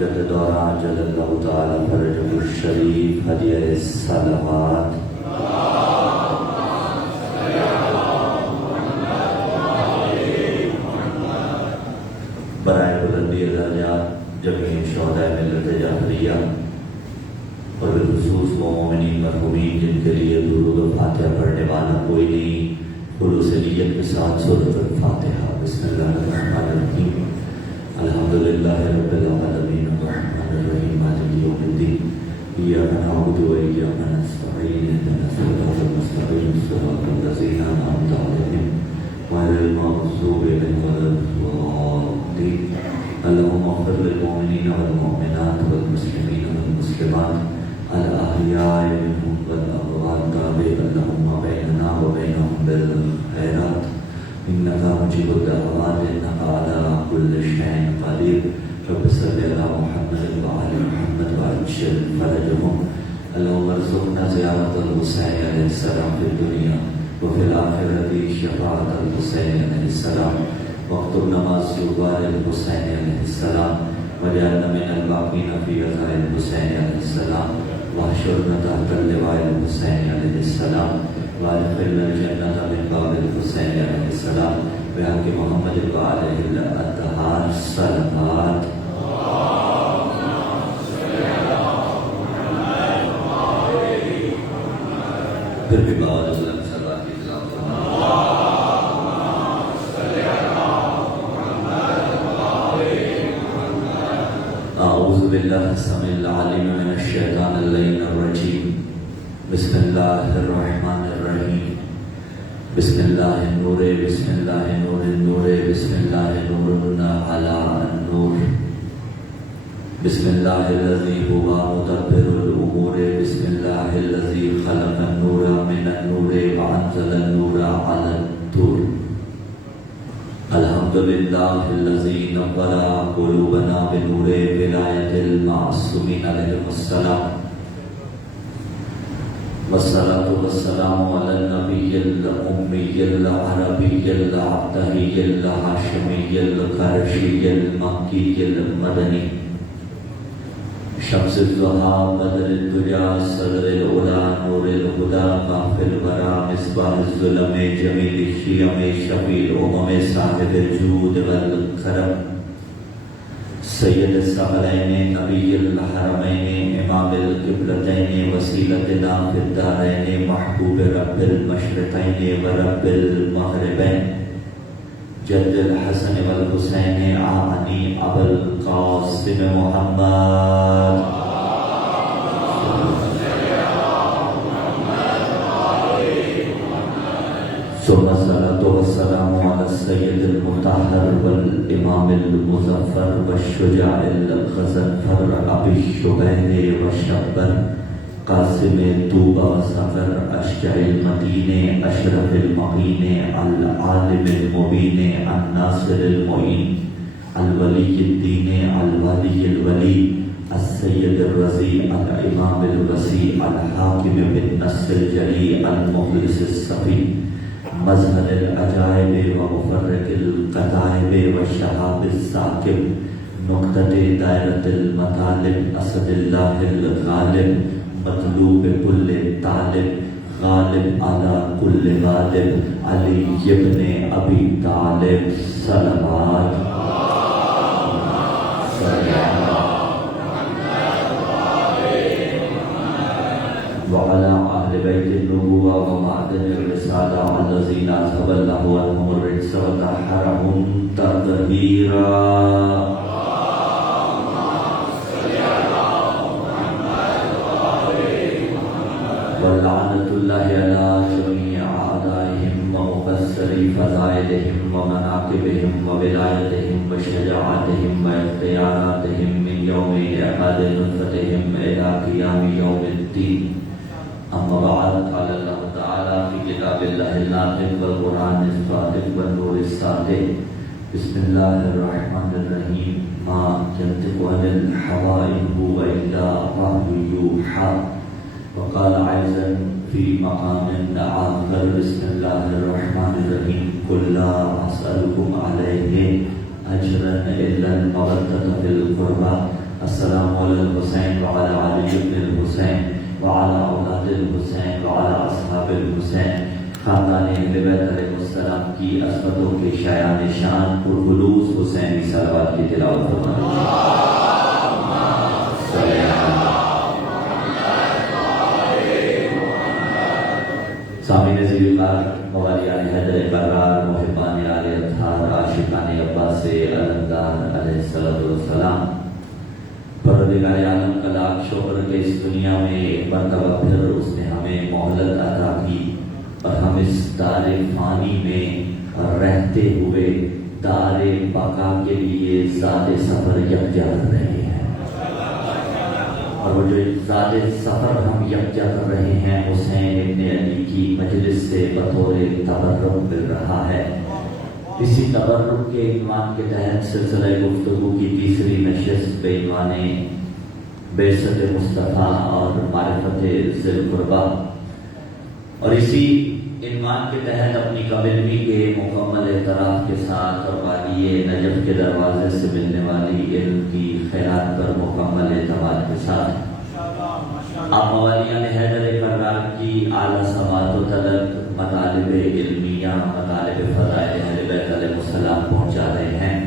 مجدد اور عجل اللہ تعالی فرجہ الشریف ہدیہ صلوات برائے بلندی درجات جمیع شہداء ملت جعفریہ اور بالخصوص وہ مومنین مرحومین جن کے لیے درود و فاتحہ پڑھنے والا کوئی نہیں، خلوص نیت کے ساتھ سورۃ الفاتحہ۔ بسم اللہ الرحمن الرحیم، الحمدللہ رب العالمین الرحمن الرحیم مالک یوم الدین، ایاک نعبد و ایاک نستعین اهدنا الصراط المستقیم صراط الذین انعمت علیہم غیر المغضوب علیہم ولا الضالین۔ اللهم اغفر للمؤمنین والمؤمنات والمسلمین والمسلمات الاحیاء منهم والاموات اللهم بیننا وبینهم بالخیرات انك مجيب الدعوات انك على كل شيء قدير۔ رب صل على محمد وعلى محمد وعجل فرجهم۔ اللهم ارزقنا زيارة الحسين عليه السلام في الدنيا وفي الآخرة شفاعة الحسين عليه السلام، واكتبنا مع الزوار الحسين عليه السلام، واجعلنا من الباقين في رضا الحسين عليه السلام، واحشرنا تحت اللواء الحسين عليه السلام، وادخلنا الجنة من باب الحسين عليه السلام، بحق محمد وآله الأطهار الصلوات۔ پھر بھی بعد اللہ صلاح کی تلاوت اعوذ باللہ السمیع العلیم من الشیطان اللعین الرجیم، بسم اللہ الرحمن الرحیم، بسم اللہ النور بسم اللہ نور النور بسم اللہ نورنا علی النور، بسم اللہ الذی هو مدبر الامور، بسم اللہ الذی خلق النور من النور وانزل النور علی الطور، الحمد للہ الذی نور قلوبنا بنور ولایت المعصومین علیہم السلام، والصلاة والسلام على النبي الأمي العربي العبدي الهاشمي القرشي المكي المدني، شمس الضحى بدر الدجى صدر العلا نور الهدى كاف الورى مصباح الظلم جميل الشيم شفيع الأمم صاحب الجود والكرم، سید الثقلین نبی الحرمین امام القبلتین وسیلتنا فی الدارین محبوب رب المشرقین و رب المغربین، جد الحسن والحسین آنی ابو القاسم محمد، ثم الصلاة والسلام على السيد المطهر والإمام المظفر والشجاع الغزنفر أبي الشبير والشبر قاسم طوبى وصفر أشجع المدين أشرف المعين العالم المبين الناصر المعين الولي الدين الولي الولي السيد الرزي الإمام الوسيع الحاكم بالنصر الجلي المخلص الصفي، مظہر العجائب و مفرق القطائب و شہاب الساکب، نقطۃ دائرۃ المطالب، اسد اللہ الغالب، مطلوب کل طالب، غالب علی کل غالب، علی ابن ابی طالب صلوات۔ وعلى أهل بيت النبوة ومعدن الرسالة الذين أذهب الله عنهم الرجس وطهرهم تطهيرا۔ ولعنة الله على جميع أعدائهم ومكسري فضائلهم ومناقبهم وولايتهم وشجاعتهم واختياراتهم من يوم إعقاد نطفتهم إلى قيام يوم الدين۔ اما بعد، قال اللہ تعالی فی کتاب اللہ الناطق والقرآن الصادق والنور الصادق، بسم اللہ الرحمن الرحیم، ما ينطق عن الهوى إن هو إلا وحی یوحی۔ وقال أيضا في مقام آخر، بسم الله الرحمن الرحیم، قل لا أسألكم عليه أجرا إلا المودة في القربى السلام علی الحسین وعلی علی بن الحسین وعلی اولاد الحسین وعلی اصحاب الحسین۔ خاندان اہل بیت علیہ السلام کی عظمتوں کے شایان شان پرخلوص حسینی صلوات کی تلاوت فرمائیں۔ سامعین ذوالفقار، موالیان حیدر قرار، محبان آل اطہار، عاشقان عباس علمدار علیہ السلام، پروردگار عالم کا لاکھ شکر کہ اس دنیا میں ایک مرتبہ پھر اس نے ہمیں مہلت عطا کی اور ہم اس دار فانی میں رہتے ہوئے دار بقا کے لیے ذات سفر یکجا کر رہے ہیں، اور وہ جو ذات سفر ہم یکجا کر رہے ہیں حسین ابن علی کی مجلس سے بطور تبرک مل رہا ہے۔ اسی تبرک کے عنوان کے تحت سلسلہ گفتگو کی تیسری نشست بعنوان بعثت مصطفیٰ اور معرفت ذی القربہ، اور اسی عنوان کے تحت اپنی کملمی کے مکمل اعتراف کے ساتھ اور وادی نجف کے دروازے سے ملنے والی علم کی خیرات پر مکمل اعتماد کے ساتھ آپ موالیان حیدر قرار کی اعلیٰ سماعت و طلب مطالب علمیہ، مطالب فضائل اہل بیت علیہ السلام پہنچا رہے ہیں۔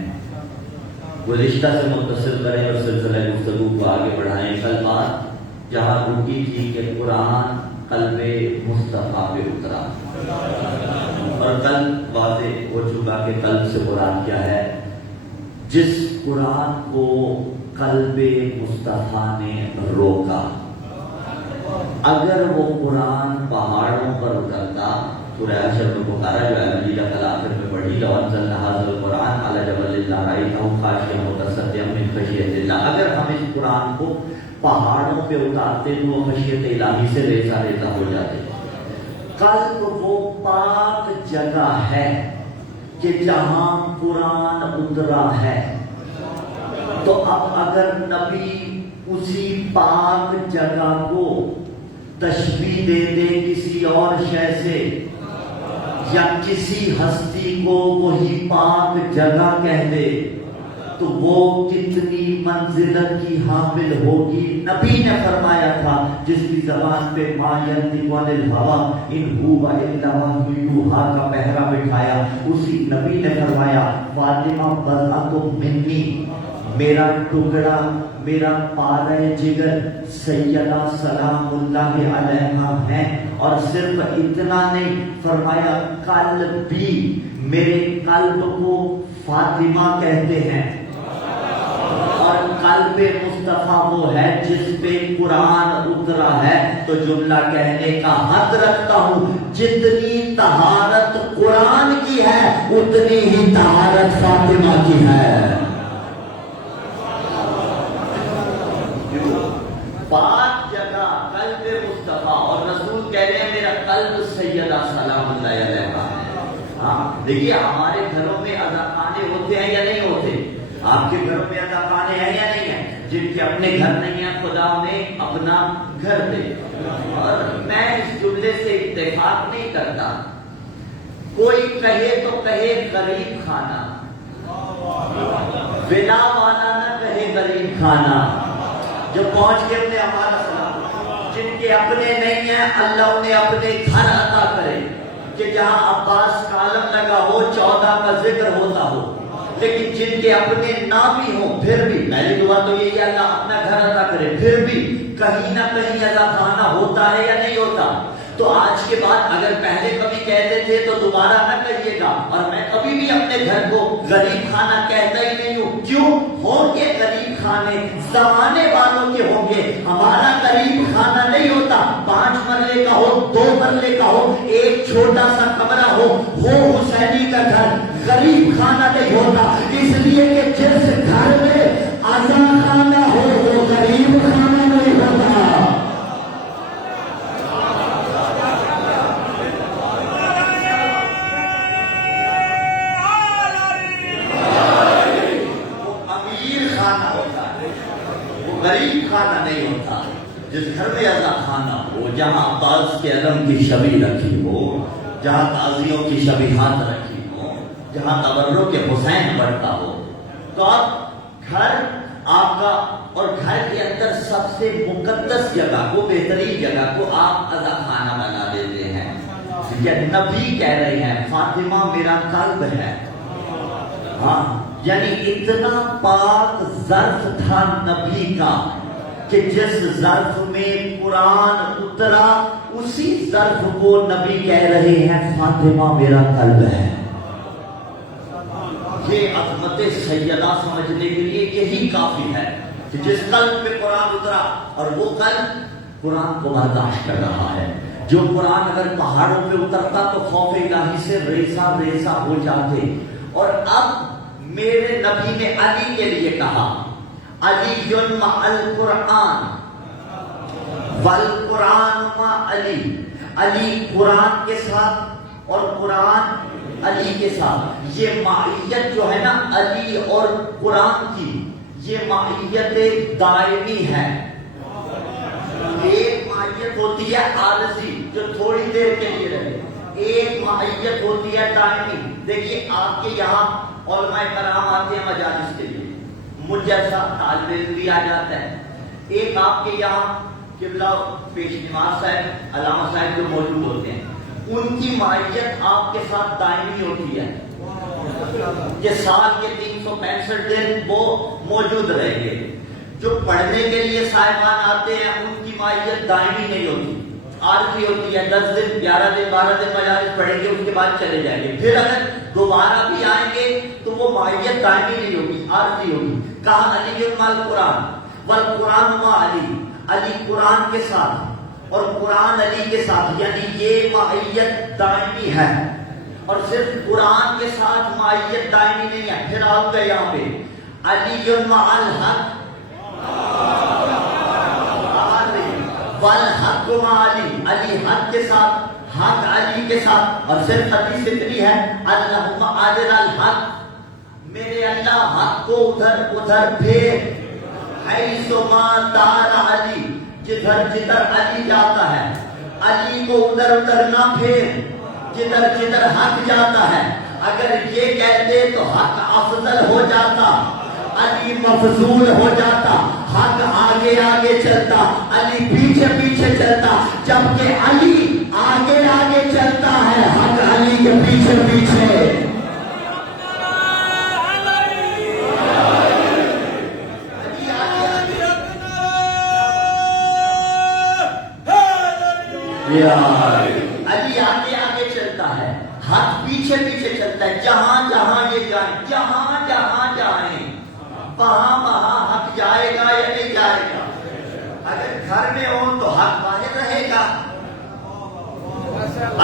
گزشتہ سے متصل کریں اور سلسلہ گفتگو کو آگے بڑھائیں۔ کل بات جہاں رکی تھی کہ قرآن قلب مصطفیٰ پہ اترا، اور کل واضح ہو چکا کہ قلب سے مراد کیا ہے؟ جس قرآن کو قلب مصطفیٰ نے روکا۔ اگر وہ قرآن پہاڑوں پر اترتا، سورہ حشر میں پکارا جو ہے علی کل آخر میں پڑھی، لو انزلنا ھذا القرآن علی جبل لرأیتہ خاشعا متصدعا من خشیۃ اللہ، اگر ہم اس قرآن کو پہاڑوں پہ اتارتے تو وہ خشیت الہی سے ریزہ ریزہ ہو جاتے۔ قلب وہ پاک جگہ ہے کہ جہاں قرآن اترا ہے، تو اب اگر نبی اسی پاک جگہ کو تشبیہ دے دے کسی اور شے سے، یا کسی ہستی کو وہی پاک جگہ کہہ دے، تو وہ کتنی منزلت کی حامل ہوگی۔ نبی نے فرمایا تھا جس کی زبان پہ ما ینطق عن الہوی ان ھو الا وحی یوحی کا پہرا بٹھایا، اسی نبی نے فرمایا فاطمہ بضعۃ منی، میرا ٹکڑا، میرا پالہ جگر سیدہ سلام اللہ علیہا ہے۔ اور صرف اتنا نہیں، فرمایا قلب بھی، میرے قلب کو فاطمہ کہتے ہیں، اور قلب مصطفیٰ وہ ہے جس پہ قرآن اترا ہے۔ تو جملہ کہنے کا حد رکھتا ہوں، جتنی طہارت قرآن کی ہے اتنی ہی طہارت فاطمہ کی ہے۔ پاک جگہ قلب مصطفیٰ، اور رسول کہہ رہے ہیں میرا قلب سیدہ سلام اللہ علیہا ہے۔ ہاں دیکھیے ہمارے گھروں میں اذاخانے ہوتے ہیں یا نہیں ہوتے؟ آپ کے گھروں میں اذاخانے ہیں یا نہیں ہیں؟ جن کے اپنے گھر نہیں ہیں خدا انہیں اپنا گھر دے۔ اور میں اس جملے سے اتفاق نہیں کرتا، کوئی کہے تو کہے غریب خانہ، ولا والا نہ کہے غریب خانہ۔ جو پہنچ کے انہیں ہمارا سلام، جن کے اپنے نہیں ہیں اللہ انہیں اپنے گھر عطا کرے، کہ جہاں عباس کا علم لگا ہو، 14 کا ذکر ہوتا ہو، لیکن جن کے اپنے نہ بھی ہوں پھر بھی پہلی دعا تو یہی ہے اللہ اپنا گھر عطا کرے، پھر بھی کہیں نہ کہیں اذاخانہ ہوتا ہے یا نہیں ہوتا؟ تو آج کے بعد اگر پہلے کبھی کہتے تھے تو دوبارہ نہ کہیے گا، اور میں کبھی بھی اپنے گھر کو غریب خانہ کہتا ہی نہیں ہوں۔ کیوں ہوں گے غریب خانے؟ زمانے والوں کے ہوں گے، ہمارا غریب خانہ نہیں ہوتا۔ 5 مرلے کا ہو، 2 مرلے کا ہو، ایک چھوٹا سا کمرہ ہو حسینی کا گھر غریب خانہ نہیں ہوتا، اس لیے کہ جس گھر میں عزا خانہ ہو وہ غریب خانہ نہیں ہوتا۔ غریب خانہ نہیں ہوتا، جس گھر میں ایسا خانہ ہو جہاں عباس کے علم کی شبیہ رکھی ہو، جہاں تازیوں کی شبیہات رکھی ہو، جہاں تبرک کے حسین بڑھتا ہو، تو اب گھر آپ کا اور گھر کے اندر سب سے مقدس جگہ کو، بہترین جگہ کو آپ اذا خانہ بنا دیتے ہیں. نبی کہہ رہے ہیں فاطمہ میرا قلب ہے. ہاں یعنی اتنا پاک ظرف تھا نبی کا کہ جس ظرف میں قرآن اترا اسی ظرف کو نبی کہہ رہے ہیں فاطمہ میرا قلب ہے. یہ عظمت سیدہ سمجھنے کے لیے یہی کافی ہے کہ جس قلب پہ قرآن اترا اور وہ قلب قرآن کو برداشت کر رہا ہے. جو قرآن اگر پہاڑوں پہ اترتا تو خوف الہی سے ریسا ریسا ہو جاتے. اور اب میرے نبی نے علی کے لیے کہا علی مع القرآن والقرآن مع علی. علی قرآن کے ساتھ اور قرآن علی کے ساتھ. یہ معیت جو ہے نا علی اور قرآن کی، یہ معیت دائمی ہے. ایک معیت ہوتی ہے عارضی جو تھوڑی دیر کے لیے رہے، ایک معیت ہوتی ہے دائمی. دیکھیے آپ کے یہاں علماء کرام آتے ہیں مجالس کے لیے، مجھ جیسا طالب علم بھی آ جاتا ہے. ایک آپ کے یہاں قبلہ پیش نواز صاحب، علامہ صاحب جو موجود ہوتے ہیں، ان کی معیت آپ کے ساتھ دائمی ہوتی ہے کہ سال کے 365 دن وہ موجود رہیں گے. جو پڑھنے کے لیے صاحبان آتے ہیں ان کی معیت دائمی نہیں ہوتی، عارضی ہوتی ہے. 10 دن 11 دن 12 دن مجالس پڑھیں گے، اس کے بعد چلے جائیں گے. پھر اگر دوبارہ بھی آئیں گے تو وہ معیت دائمی نہیں ہوگی، عارضی ہوگی. کہا علی مع القرآن والقرآن مع علی. علی قرآن کے ساتھ اور قرآن علی کے ساتھ، یعنی یہ معیت دائمی ہے. اور صرف قرآن کے ساتھ معیت دائمی نہیں ہے. پھر آپ گئے یہاں پہ علی مع الحق والحق مع علی. علی حق کے ساتھ، حق علی کے ساتھ. اور صرف حدیث اتنی ہے اللہم اجر الحق، میرے اللہ حق کو ادھر ادھر پھیر. حیث ما دار علی، جدھر جدھر علی جاتا ہے علی کو ادھر ادھر نہ پھیر، جدھر جدھر حق جاتا ہے. اگر یہ کہتے تو حق افضل ہو جاتا، علی مفضول ہو جاتا. حق آگے آگے چلتا، علی پیچھے پیچھے چلتا. جبکہ علی آگے آگے چلتا ہے، حق علی کے پیچھے پیچھے. علی آگے آگے چلتا ہے، حق پیچھے پیچھے چلتا ہے. جہاں جہاں یہ جائیں، جہاں جہاں جائیں، وہاں وہاں حق جائے گا یا نہیں جائے گا. اگر گھر میں ہو تو حق باہر رہے گا،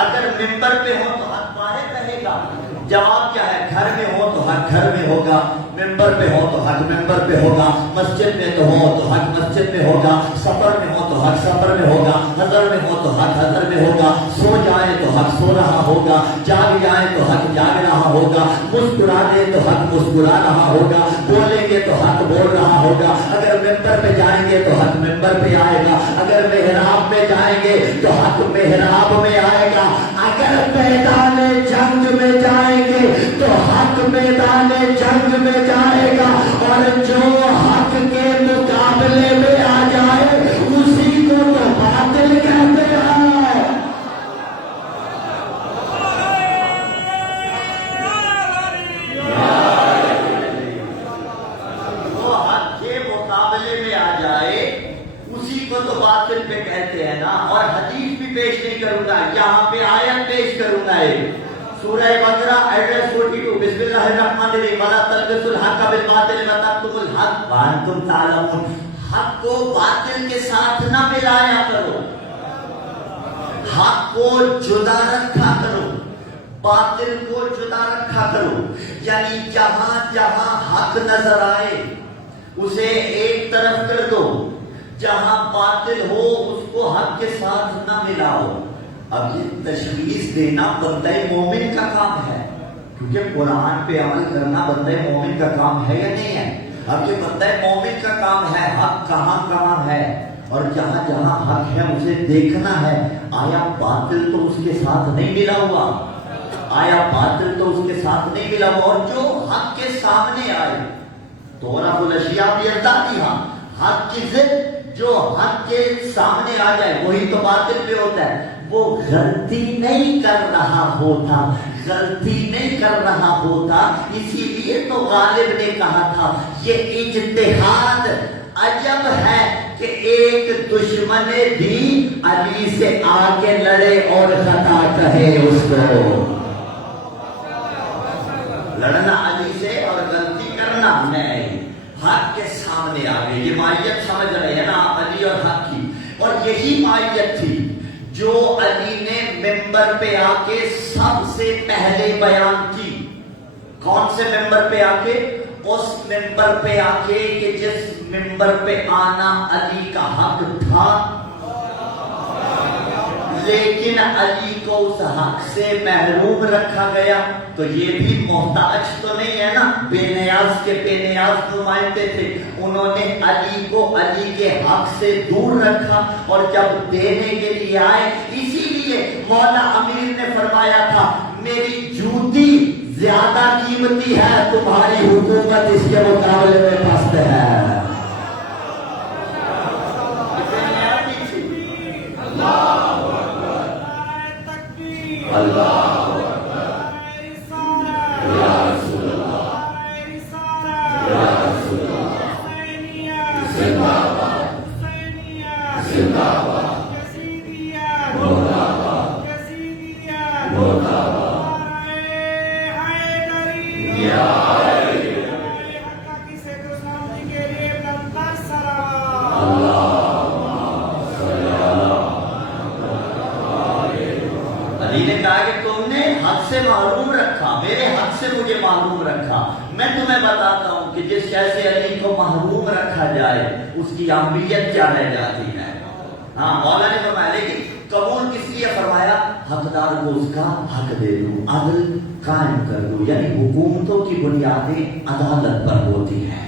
اگر ممبر پہ ہو تو حق باہر رہے گا. جواب کیا ہے؟ گھر میں ہو تو حق گھر میں ہوگا، ممبر پہ ہو تو حق ممبر پہ ہوگا، مسجد میں تو ہو تو حق مسجد میں ہوگا، سفر میں ہو تو حق سفر میں ہوگا، حضر میں ہو تو حق حضر میں ہوگا. سو جائے تو حق سو رہا ہوگا، جاگ جائے تو حق جاگ رہا ہوگا، مسکرا دے تو حق مسکرا رہا ہوگا، بولیں گے تو حق بول رہا ہوگا. اگر ممبر پہ جائیں گے تو حق ممبر پہ آئے گا، اگر محراب میں جائیں گے تو حق محراب میں آئے گا. اگر میدان جنگ میں جائیں گے تو حق میدان جنگ میں جائے گا. اور جو حق کے مقابلے میں آ جائے اسی کو تو باطل کہتے ہیں. وہ حق کے مقابلے میں آ جائے اسی کو تو باطل پہ کہتے ہیں نا. اور حدیث بھی پیش نہیں کروں گا، یہاں پہ آیت پیش کروں گا. سورہ بقرہ ایڈریس 42. بسم اللہ الرحمن الرحیم. ولا تلبسوا الحق بالباطل وتكتموا الحق وانتم تعلمون. حق کو باطل کے ساتھ نہ ملایا کرو، حق کو جدا رکھا کرو، باطل کو جدا رکھا کرو. یعنی جہاں جہاں حق نظر آئے اسے ایک طرف کر دو، جہاں باطل ہو اس کو حق کے ساتھ نہ ملاؤ. اب یہ تشخیص دینا بندہ مومن کا کام ہے، کیونکہ قرآن پہ عمل کرنا بندہ مومن کا کام ہے یا نہیں ہے. اب یہ بندہ مومن کا کام ہے حق کہاں کہاں ہے، اور جہاں جہاں حق ہے اسے دیکھنا ہے. آیا باطل تو اس کے ساتھ نہیں ملا ہوا، آیا باطل تو اس کے ساتھ نہیں ملا ہوا. اور جو حق کے سامنے آئے تورا الاشیاء بیرضاتھا، حق کی ضد جو حق کے سامنے آ جائے وہی تو باطل پہ ہوتا ہے. وہ غلطی نہیں کر رہا ہوتا، غلطی نہیں کر رہا ہوتا، اسی لیے تو غالب نے کہا تھا یہ اجتہاد عجب ہے کہ ایک دشمن دین علی سے آگے لڑے اور خطا کہے اس کو. لڑنا علی سے اور غلطی کرنا نہیں، حق کے سامنے آگے. یہ مائیت سمجھ رہے ہیں نا علی اور حق کی، اور یہی مائیت تھی جو علی نے ممبر پہ آ کے سب سے پہلے بیان کی. کون سے ممبر پہ آ کے؟ اس ممبر پہ آ کے کہ جس ممبر پہ آنا علی کا حق تھا، لیکن علی کو اس حق سے محروم رکھا گیا. تو یہ بھی محتاج تو نہیں ہے نا، بے نیاز کے بے نیاز نمائندے تھے. انہوں نے علی کو علی کے حق سے دور رکھا، اور جب دینے کے لیے آئے، اسی لیے مولا امیر نے فرمایا تھا میری جوتی زیادہ قیمتی ہے، تمہاری حکومت اس کے مقابلے میں پست ہے. اللہ علی نے کہا کہ تم نے حق سے محروم رکھا، میرے حق سے مجھے محروم رکھا. میں تمہیں بتاتا ہوں کہ جس شے سے علی کو محروم رکھا جائے اس کی اہمیت کیا رہ جاتی ہے. ہاں مولا نے فرمایا، لیکن قبول کس لیے فرمایا؟ حقدار کو اس کا حق دے دوں، عدل قائم کر دوں. یعنی حکومتوں کی بنیادیں عدالت پر ہوتی ہیں.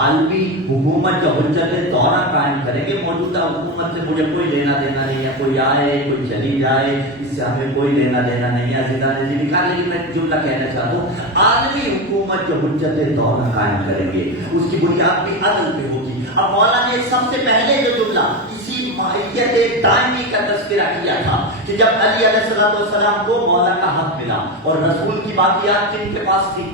عالمی حکومت کا حجت دورہ قائم کریں گے. موجودہ حکومت سے مجھے کوئی لینا دینا نہیں ہے، کوئی آئے کوئی چلی جائے، اس سے ہمیں کوئی لینا دینا نہیں ہے. زیدان جی لکھا، لیکن میں جملہ کہنا چاہتا ہوں، عالمی حکومت جو حجت دورہ قائم کریں گے اس کی بنیاد بھی عدل پہ ہوگی. اب مولا نے سب سے پہلے جو جملہ اسی مائیت دائمی کا تذکرہ کیا تھا کہ جب علی علیہ السلام کو مولا کا حق ملا، اور رسول کی باقیات کن کے پاس تھی؟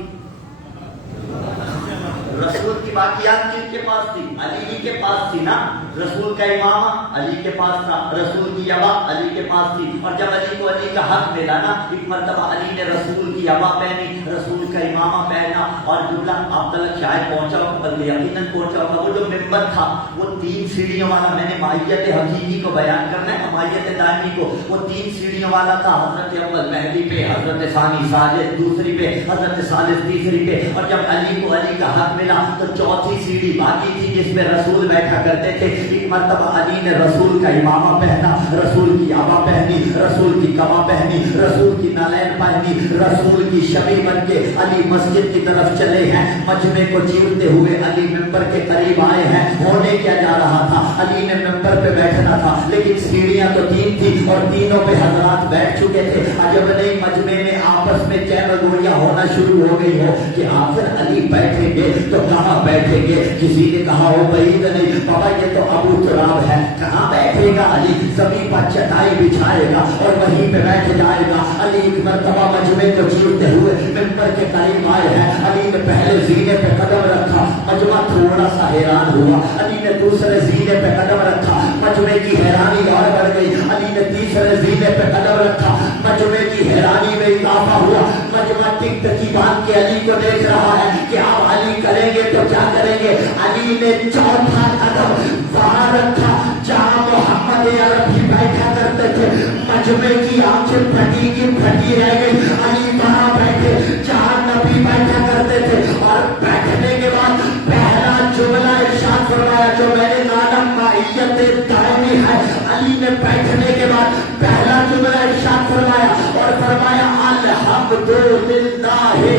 رسول کی باقیات کن کے پاس تھی؟ علی ہی کے پاس تھی نا. رسول کا امامہ علی کے پاس تھا، رسول کی ابا علی کے پاس تھی. اور جب علی کو علی کا حق ملا نا، ایک مرتبہ علی نے رسول کی ابا پہنی، رسول کا امامہ پہنا، اور جملہ اب تک شاید پہنچا ہوگا، یقیناً پہنچا ہوگا. وہ جو ممبر تھا وہ 3 سیڑھیوں والا، میں نے ماہیت حقیقی کو بیان کرنا ہے، ماہیت دائمی کو. وہ 3 سیڑھیوں والا تھا. حضرت اول مہدی پہ، حضرت ثانی ساجد دوسری پہ، حضرت ثالث تیسری پہ. اور جب علی کو علی کا حق ملا تو چوتھی سیڑھی باقی تھی جس میں رسول بیٹھا کرتے تھے. ایک مرتبہ علی نے رسول کا امامہ پہنا، رسول کی ابا پہنی، رسول کی کما پہنی، رسول کی نالین پہنی، رسول کی شبی بن کے علی مسجد کی طرف چلے ہیں. مجمع کو چیرتے ہوئے علی ممبر کے قریب آئے ہیں. ہونے کیا جا رہا تھا؟ علی نے ممبر پہ بیٹھنا تھا، لیکن سیڑھیاں تو 3 تھی اور تینوں پہ حضرات بیٹھ چکے تھے. عجب نہیں مجمع میں آپس میں چہل گوئیاں ہونا شروع ہو گئی ہو کہ آخر علی بیٹھیں گے تو کہاں بیٹھیں گے. کسی نے کہا وہ بعید نہیں بابا، یہ تو ابو تراب ہے، کہاں بیٹھے گا علی؟ زمین پر چٹائی بچھائے گا اور وہیں پہ بیٹھ جائے گا. علی ایک مرتبہ مجمع کو چیرتے ہوئے ممبر کے قریب آئے ہیں. علی نے پہلے زینے پہ قدم رکھا، مجمع تھوڑا سا حیران ہوا. علی نے دوسرے زینے پہ قدم رکھا، مجمع کی حیرانی اور بڑھ گئی. علی نے تیسرے زینے پہ قدم رکھا، مجمع کی حیرانی میں اضافہ ہوا. مجمع ٹک ٹکی باندھ کے علی کو دیکھ رہا ہے کہ آپ علی کریں گے تو کیا کریں گے. علی نے چوتھا قدم وہاں رکھا جہاں محمد عربی بیٹھا کرتے تھے. مجمع کی آنکھیں پھٹی کی پھٹی رہ گئی. علی وہاں بیٹھے جہاں نبی بیٹھا کرتے تھے. اور بیٹھنے کے بعد پہلا جملہ ارشاد فرمایا جو میں نے نام مائیت دائمی ہے. علی نے بیٹھنے کے بعد پہلا جملہ ارشاد فرمایا اور فرمایا الحمدللہ علی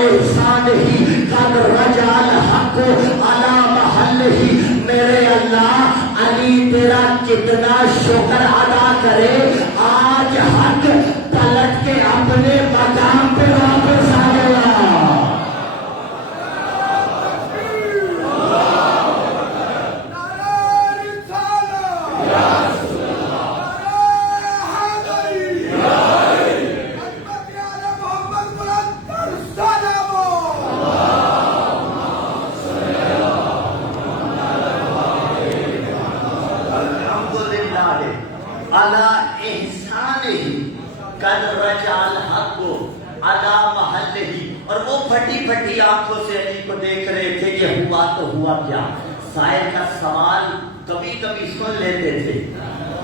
احسانہ قد رجع الحق علی محلہ. میرے اللہ علی تیرا کتنا شکر ادا کرے، آج حق پلٹ کے اپنے مقام پہ واپس آ گیا. آنکھوں سے علی کو دیکھ رہے تھے کہ ہوا تو ہوا کیا. سائل کا سوال کبھی کبھی سن لیتے تھے،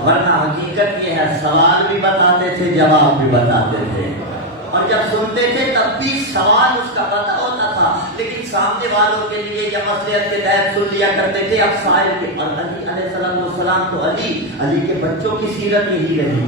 ورنہ حقیقت یہ ہے سوال بھی بتاتے تھے، جواب بھی بتاتے تھے. اور جب سنتے تھے تب بھی سوال اس کا پتہ ہوتا تھا، لیکن سامنے والوں کے لیے یہ مصلحت کے تحت سن لیا کرتے تھے. اب سائل کے اور علی علیہ السلام تو علی کے بچوں کی سیرت یہی رہی.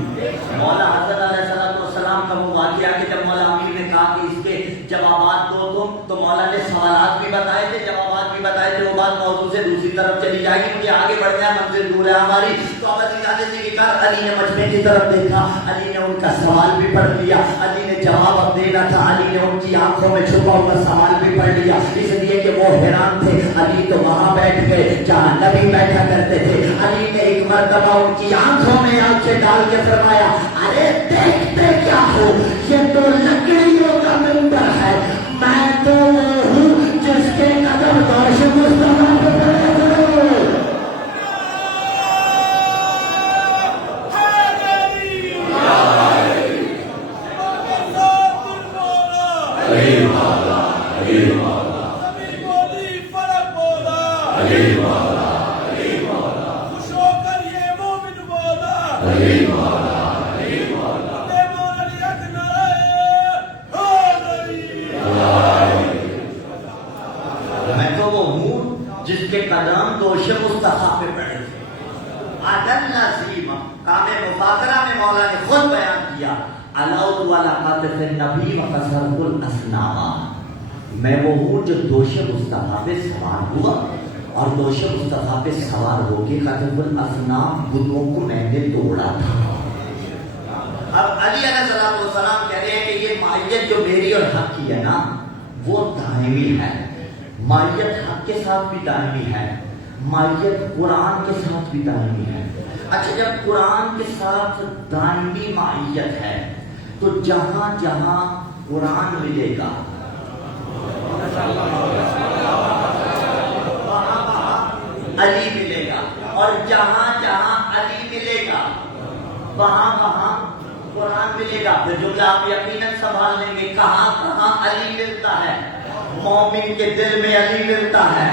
مولا حسن علیہ السلام کا وہ واقعہ کہ جب مولا امیر نے کہا کہ اس کے جوابات دو تم، تو مولا نے سوالات بھی بتائے تھے، جوابات بھی بتائے تھے. وہ بات موضوع سے دوسری طرف چلی جائے گی، مجھے آگے بڑھنا ہے، منزل دور ہے ہماری. تو اب علی نے مجمع کی طرف دیکھا، علی نے ان کا سوال بھی پڑھ لیا، علی نے جواب اب دینا تھا، علی نے ان کی آنکھوں میں چھپا ہوا سوال بھی پڑھ لیا، اس لیے کہ وہ حیران تھے. علی تو وہاں بیٹھ گئے جہاں نبی بیٹھا کرتے تھے. علی نے ایک مرتبہ ان کی آنکھوں میں آنکھیں ڈال کے فرمایا، ارے دیکھتے کیا ہو، یہ تو لکڑیوں کا منبر ہے، میں تو وہ ہوں جس کے قدم دوش مصطفیٰ پہ پڑے ہوئے. میں تو وہ ہوں جس کے قدم دوش مصطفیٰ پہ پڑے تھے. عدل عظیم کام مفاخرہ میں مولا نے خود بیان کیا، علاؤ والا قاطف النبی وقصرت الاسنام. میں وہ ہوں جو دوش مصطفیٰ پہ سوار ہوا، اور دوش مصطفیٰ پہ سوار ہو کے قاطف الاسنام بتوں کو میں نے توڑا تھا. اب علی علیہ السلام کہہ رہے ہیں کہ یہ مائیت جو میری اور حق کی ہے نا، وہ دائمی ہے. مائیت حق کے ساتھ بھی دائمی ہے، مائیت قرآن کے ساتھ بھی دائمی ہے. اچھا، جب قرآن کے ساتھ دائمی مائیت ہے تو جہاں جہاں قرآن ملے گا وہاں وہاں علی ملے گا، اور جہاں جہاں علی ملے گا وہاں وہاں قرآن ملے گا. پھر جملہ آپ یقیناً سنبھال لیں گے، کہاں کہاں علی ملتا ہے. مومن کے دل میں علی ملتا ہے،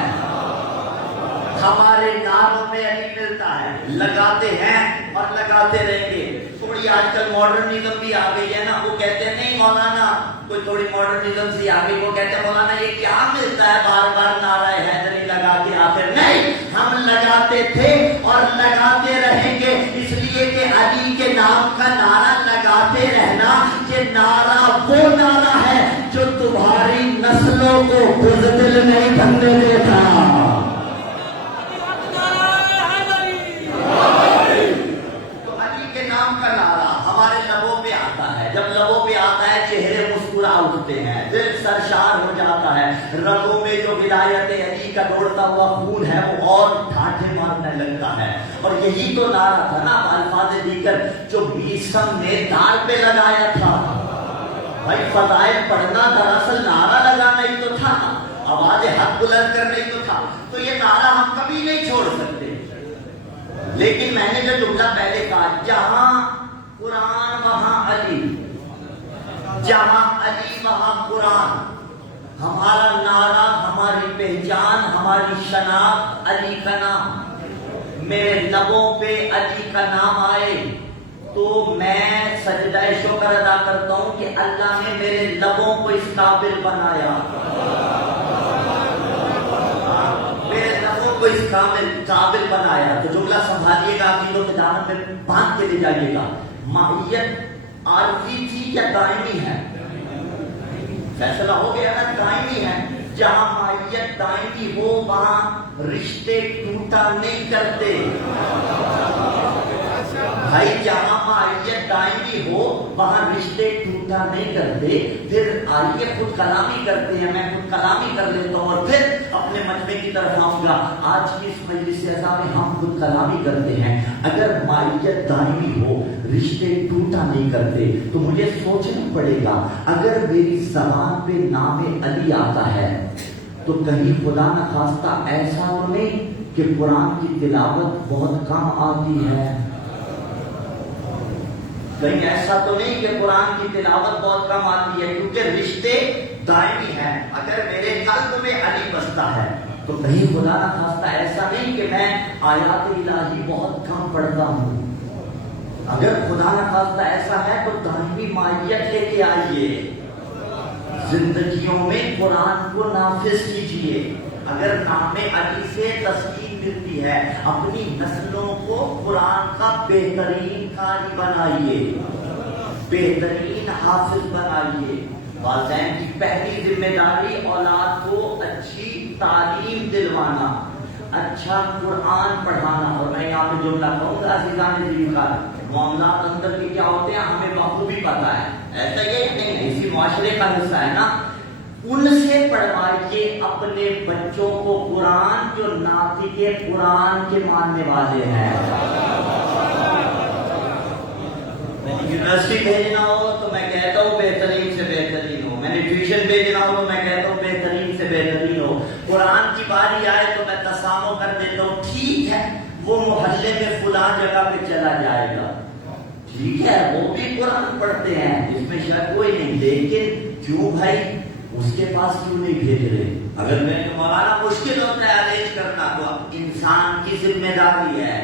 ہمارے ناروں میں علی ملتا ہے. لگاتے ہیں اور لگاتے رہیں گے. تھوڑی آج کل ماڈرنزم بھی آ گئی ہے نا، وہ کہتے ہیں نہیں مولانا، کوئی تھوڑی ماڈرنزم سی آ گئی، وہ کہتے ہیں مولانا یہ کیا ملتا ہے بار بار نعرہ حیدری لگا کے آخر. نہیں، ہم لگاتے تھے اور لگاتے رہیں گے، اس لیے کہ علی کے نام کا نعرہ لگاتے رہنا یہ نعرہ وہ نعرہ ہے جو تمہاری نسلوں کو بزدل نہیں بننے دیتا. تو علی کے نام کا نعرہ ہمارے لبوں پہ آتا ہے، جب لبوں پہ آتا ہے چہرے مسکرا اٹھتے ہیں، دل سرشار ہو جاتا ہے. رگوں میں جو ولایت علی کا دوڑتا ہوا خون ہے وہ اور ٹھاٹھے مارنے لگتا ہے. اور یہی تو نعرہ تھا نا الفاظ دیگر جو بیسم نے دار پہ لگایا تھا. بھائی فضائل پڑھنا دراصل نعرہ لگانا ہی تو تھا، آواز حق بلند کرنا ہی تو تھا. تو یہ نعرہ ہم کبھی نہیں چھوڑ سکتے. لیکن میں نے جو جملہ پہلے کہا، جہاں قرآن وہاں علی، جہاں علی وہاں قرآن. ہمارا نعرہ، ہماری پہچان، ہماری شناخت علی کا نام. میرے لبوں پہ علی کا نام آئے تو میں سجدہ شکر ادا کرتا ہوں کہ اللہ نے میرے لبوں کو اس قابل بنایا، میرے لبوں کو اس قابل بنایا. تو جملہ سنبھالیے گا، عقیدوں کے دامن میں باندھ کے لے جائیے گا. ماہیت عارضی تھی یا دائمی ہے؟ فیصلہ ہو گیا نا، دائمی ہے. جہاں ماہیت دائمی ہو وہاں رشتے ٹوٹا نہیں کرتے. بھائی جہاں ماہیت دائمی ہو وہاں رشتے ٹوٹا نہیں کرتے. پھر آئیے خود کلامی کرتے ہیں، میں خود کلامی کر لیتا ہوں اور پھر اپنے مجمع کی طرف آؤں گا. آج کی اس مجلس اعزاز میں ہم خود کلامی کرتے ہیں. اگر ماہیت دائمی ہو، رشتے ٹوٹا نہیں کرتے، تو مجھے سوچنا پڑے گا اگر میری زبان پہ نام علی آتا ہے تو کہیں خدا نہ خواستہ ایسا تو نہیں کہ قرآن کی تلاوت بہت کم آتی ہے. کہیں ایسا تو نہیں کہ قرآن کی تلاوت بہت کم آتی ہے، کیونکہ رشتے دائمی ہے. اگر میرے قلب میں علی بستا ہے تو کہیں خدا نہ خواستہ ایسا نہیں کہ میں آیات الہی بہت کم پڑھتا ہوں. اگر خدا نہ خواستہ ایسا ہے تو دائمی مائیت لے کے آئیے, زندگیوں میں قرآن کو نافذ کیجیے. اگر نام علی سے تسکین ملتی ہے, اپنی نسلوں کو قرآن کا بہترین قاری بنائیے, بہترین حافظ بنائیے. والدین کی پہلی ذمہ داری اولاد کو اچھی تعلیم دلوانا, اچھا قرآن پڑھانا. اور میں یہاں پہ جملہ کہوں گا عزیزان دین کا, معاملات اندر کے کیا ہوتے ہیں ہمیں بخوبی پتہ ہے, ایسا یہ نہیں ہے, اسی معاشرے کا حصہ ہے نا. ان سے پڑھوائیے اپنے بچوں کو قرآن جو ناطق قرآن کے ماننے والے ہیں. یونیورسٹی بھیجنا ہو تو میں کہتا ہوں بہترین سے بہترین ہو, میں نے ٹیوشن بھیجنا ہو تو میں کہتا ہوں بہترین سے بہترین ہو. قرآن کی باری آئے تو میں تسامح کر دیتا ہوں, ٹھیک ہے وہ محلے میں فلاں جگہ پہ چلا جائے گا, ٹھیک ہے وہ بھی قرآن پڑھتے ہیں, اس میں شاید کوئی نہیں, لیکن کیوں بھائی اس کے پاس کیوں نہیں بھیج رہے؟ اگر میں مولانا مشکل ہوتا ہے ارینج کرنا تو انسان کی ذمہ داری ہے,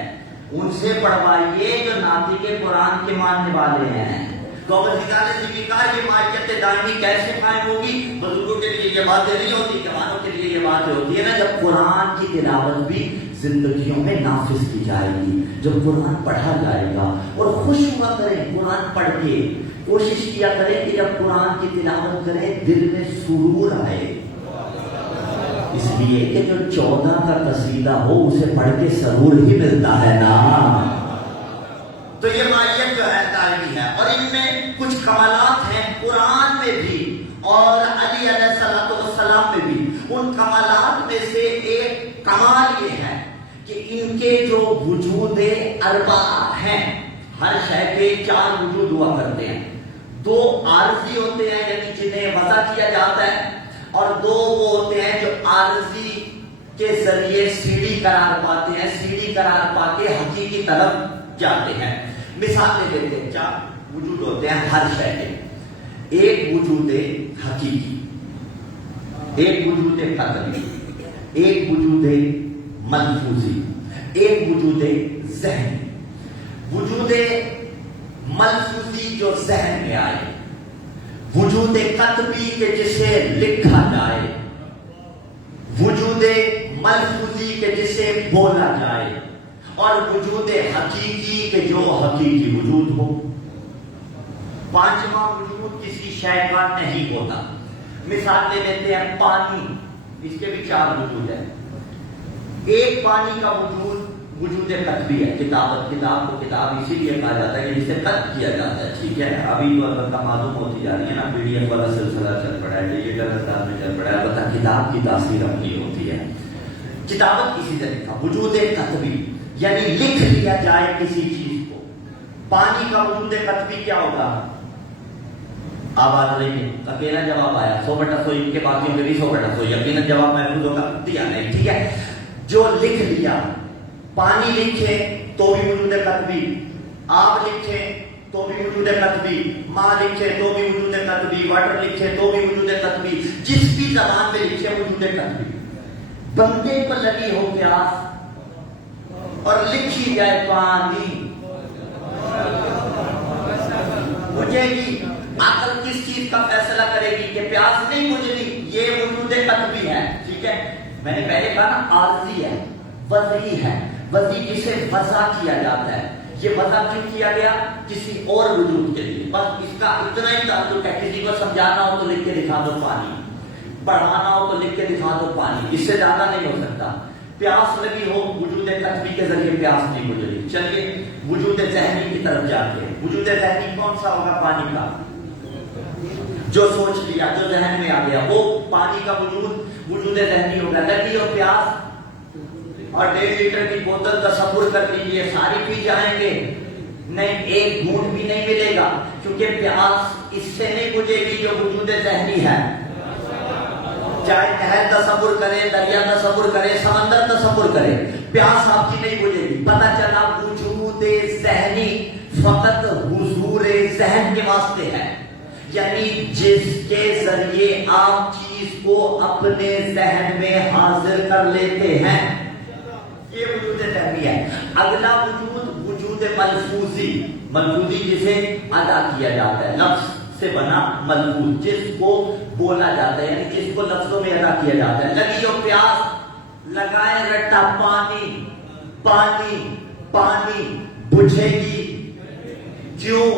ان سے پڑھوائیے جو ناطق قرآن کے ماننے والے ہیں. تو یہ مائیت دائمی کیسے قائم ہوگی؟ بزرگوں کے لیے یہ باتیں نہیں ہوتی, جوانوں کے لیے یہ باتیں ہوتی ہے نا, جب قرآن کی تلاوت بھی زندگیوں میں نافذ کی جائے گی, جب قرآن پڑھا جائے گا. اور خوش ہوا کریں قرآن پڑھ کے, کوشش کیا کریں کہ جب قرآن کی تلاوت کریں دل میں سرور آئے, اس لیے کہ جو 14 کا قصیدہ ہو اسے پڑھ کے سرور ہی ملتا ہے نا. تو یہ مائیت جو ہے دائمی ہے, اور ان میں کچھ کمالات ہیں قرآن میں بھی اور علی علیہ السلام میں بھی. ان کمالات میں سے ایک کمال یہ ہے کہ ان کے جو وجود اربع ہیں, ہر شے کے 4 وجود ہوا کرتے ہیں. 2 عارضی ہوتے ہیں یعنی جنہیں وضع کیا جاتا ہے, اور 2 وہ ہوتے ہیں جو عارضی کے ذریعے سیڑھی قرار پاتے ہیں, سیڑھی قرار پا کے حقیقی طرف جاتے ہیں. مثالیں دیتے ہیں, 4 وجود ہوتے ہیں ہر شے کے. ایک وجود حقیقی, ایک وجود قدری, ایک وجود ملفوظی, ایک وجود ذہنی. وجود ملفوظی جو ذہن میں آئے, وجود قطبی کے جسے لکھا جائے, وجود ملفوظی کے جسے بولا جائے, اور وجود حقیقی کے جو حقیقی وجود ہو. 5واں وجود کسی شے کا نہیں ہوتا. مثال لے لیتے ہیں پانی, اس کے بھی 4 وجود ہیں. ایک پانی کا وجود وجود قطبی ہے, کتاب کو کتاب اسی لیے کہا جاتا ہے کہ جسے قطع کیا جاتا ہے, ٹھیک ہے. ابھی تو البتہ معلوم ہوتی جا رہی ہے نا, PDF والا سلسلہ چل پڑا ہے, ڈیجیٹل انداز میں چل پڑا ہے, البتہ کتاب کی تاثیر اپنی ہوتی ہے. کتابت اسی طرح کا وجود قطبی یعنی لکھ لیا جائے کسی چیز کو. پانی کا وجود قطبی کیا ہوگا؟ آواز نہیں ہے, اکیلا جواب آیا 100/100, ان کے باقیوں کے بھی 100/100, یقیناً جواب محفوظ ہوگا, دیا نہیں, ٹھیک ہے. جو لکھ لیا, پانی لکھے تو بھی وجود قطبی, آب لکھے تو بھی وجود قطبی, ماں لکھے تو بھی وجود قطبی, واٹر لکھے تو بھی وجود قطبی, جس بھی زبان میں لکھے وجود قطبی. بندے پر لگی ہو پیاس اور لکھی جائے پانی, بجھے گی. عقل کس چیز کا فیصلہ کرے گی کہ پیاس نہیں بجھنی؟ یہ وجود قطبی ہے, ٹھیک ہے. میں نے پہلے کہا نا عارضی ہے, وضعی ہے. وضعی جسے وضع کیا جاتا ہے, یہ وضع کیوں کیا گیا؟ کسی اور وجود کے لیے. بس اس کا اتنا ہی تعلق ہے. کسی کو سمجھانا ہو تو لکھ کے دکھا دو پانی, پڑھانا ہو تو لکھ کے دکھا دو پانی, اس سے زیادہ نہیں ہو سکتا. پیاس لگی ہو, وجود قطبی کے ذریعے پیاس نہیں گزری. چلیے وجود ذہنی کی طرف جاتے ہیں. وجود ذہنی کون سا ہوگا؟ پانی کا. جو سوچ لیا, جو ذہن میں آ گیا, وہ پانی کا وجود ذہنی ہوگا. لگی ہو پیاس اور 1.5 لیٹر کی بوتل تصور کر لیجیے, ساری پی جائیں گے؟ نہیں, ایک گھونٹ بھی نہیں ملے گا, کیونکہ پیاس اس سے نہیں بجھے گی جو وجود ذہنی ہے. چاہے نہر تصور کرے, دریا تصور کرے, سمندر تصور کرے, پیاس آپ کی نہیں بجھے گی. پتہ چلا وجود ذہنی فقط حضور ذہن کے واسطے ہے. یعنی جس کے ذریعے آپ چیز کو اپنے ذہن میں حاضر کر لیتے ہیں، یہ وجود ذہنی ہے۔ اگلا وجود وجود ملفوظی جسے ادا کیا جاتا ہے، لفظ سے بنا ملفوظ جس کو بولا جاتا ہے، یعنی جس کو لفظوں میں ادا کیا جاتا ہے۔ لگی ہو پیاس، لگائے رٹا پانی، پانی پانی بجھے گی کیوں؟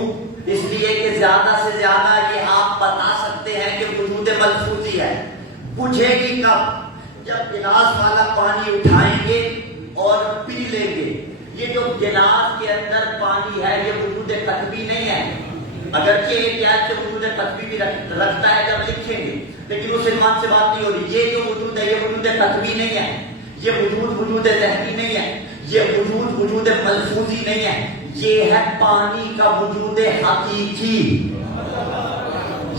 اس لیے کہ زیادہ سے زیادہ یہ آپ بتا سکتے ہیں کہ وجود ملفوظی ہے۔ بجھے گی کب؟ جب گلاس والا پانی اٹھائیں گے اور پی لیں گے۔ یہ جو گلاس کے اندر پانی ہے یہ وجود قطبی نہیں ہے، اگرچہ ایک یاد سے وجود قطبی بھی رکھتا ہے جب لکھیں گے، لیکن اس عنوان سے بات نہیں ہو رہی۔ یہ جو وجود ہے یہ وجود قطبی نہیں ہے، یہ وجود ذہنی نہیں ہے، یہ وجود ملفوظی نہیں ہے، یہ ہے پانی کا وجود حقیقی،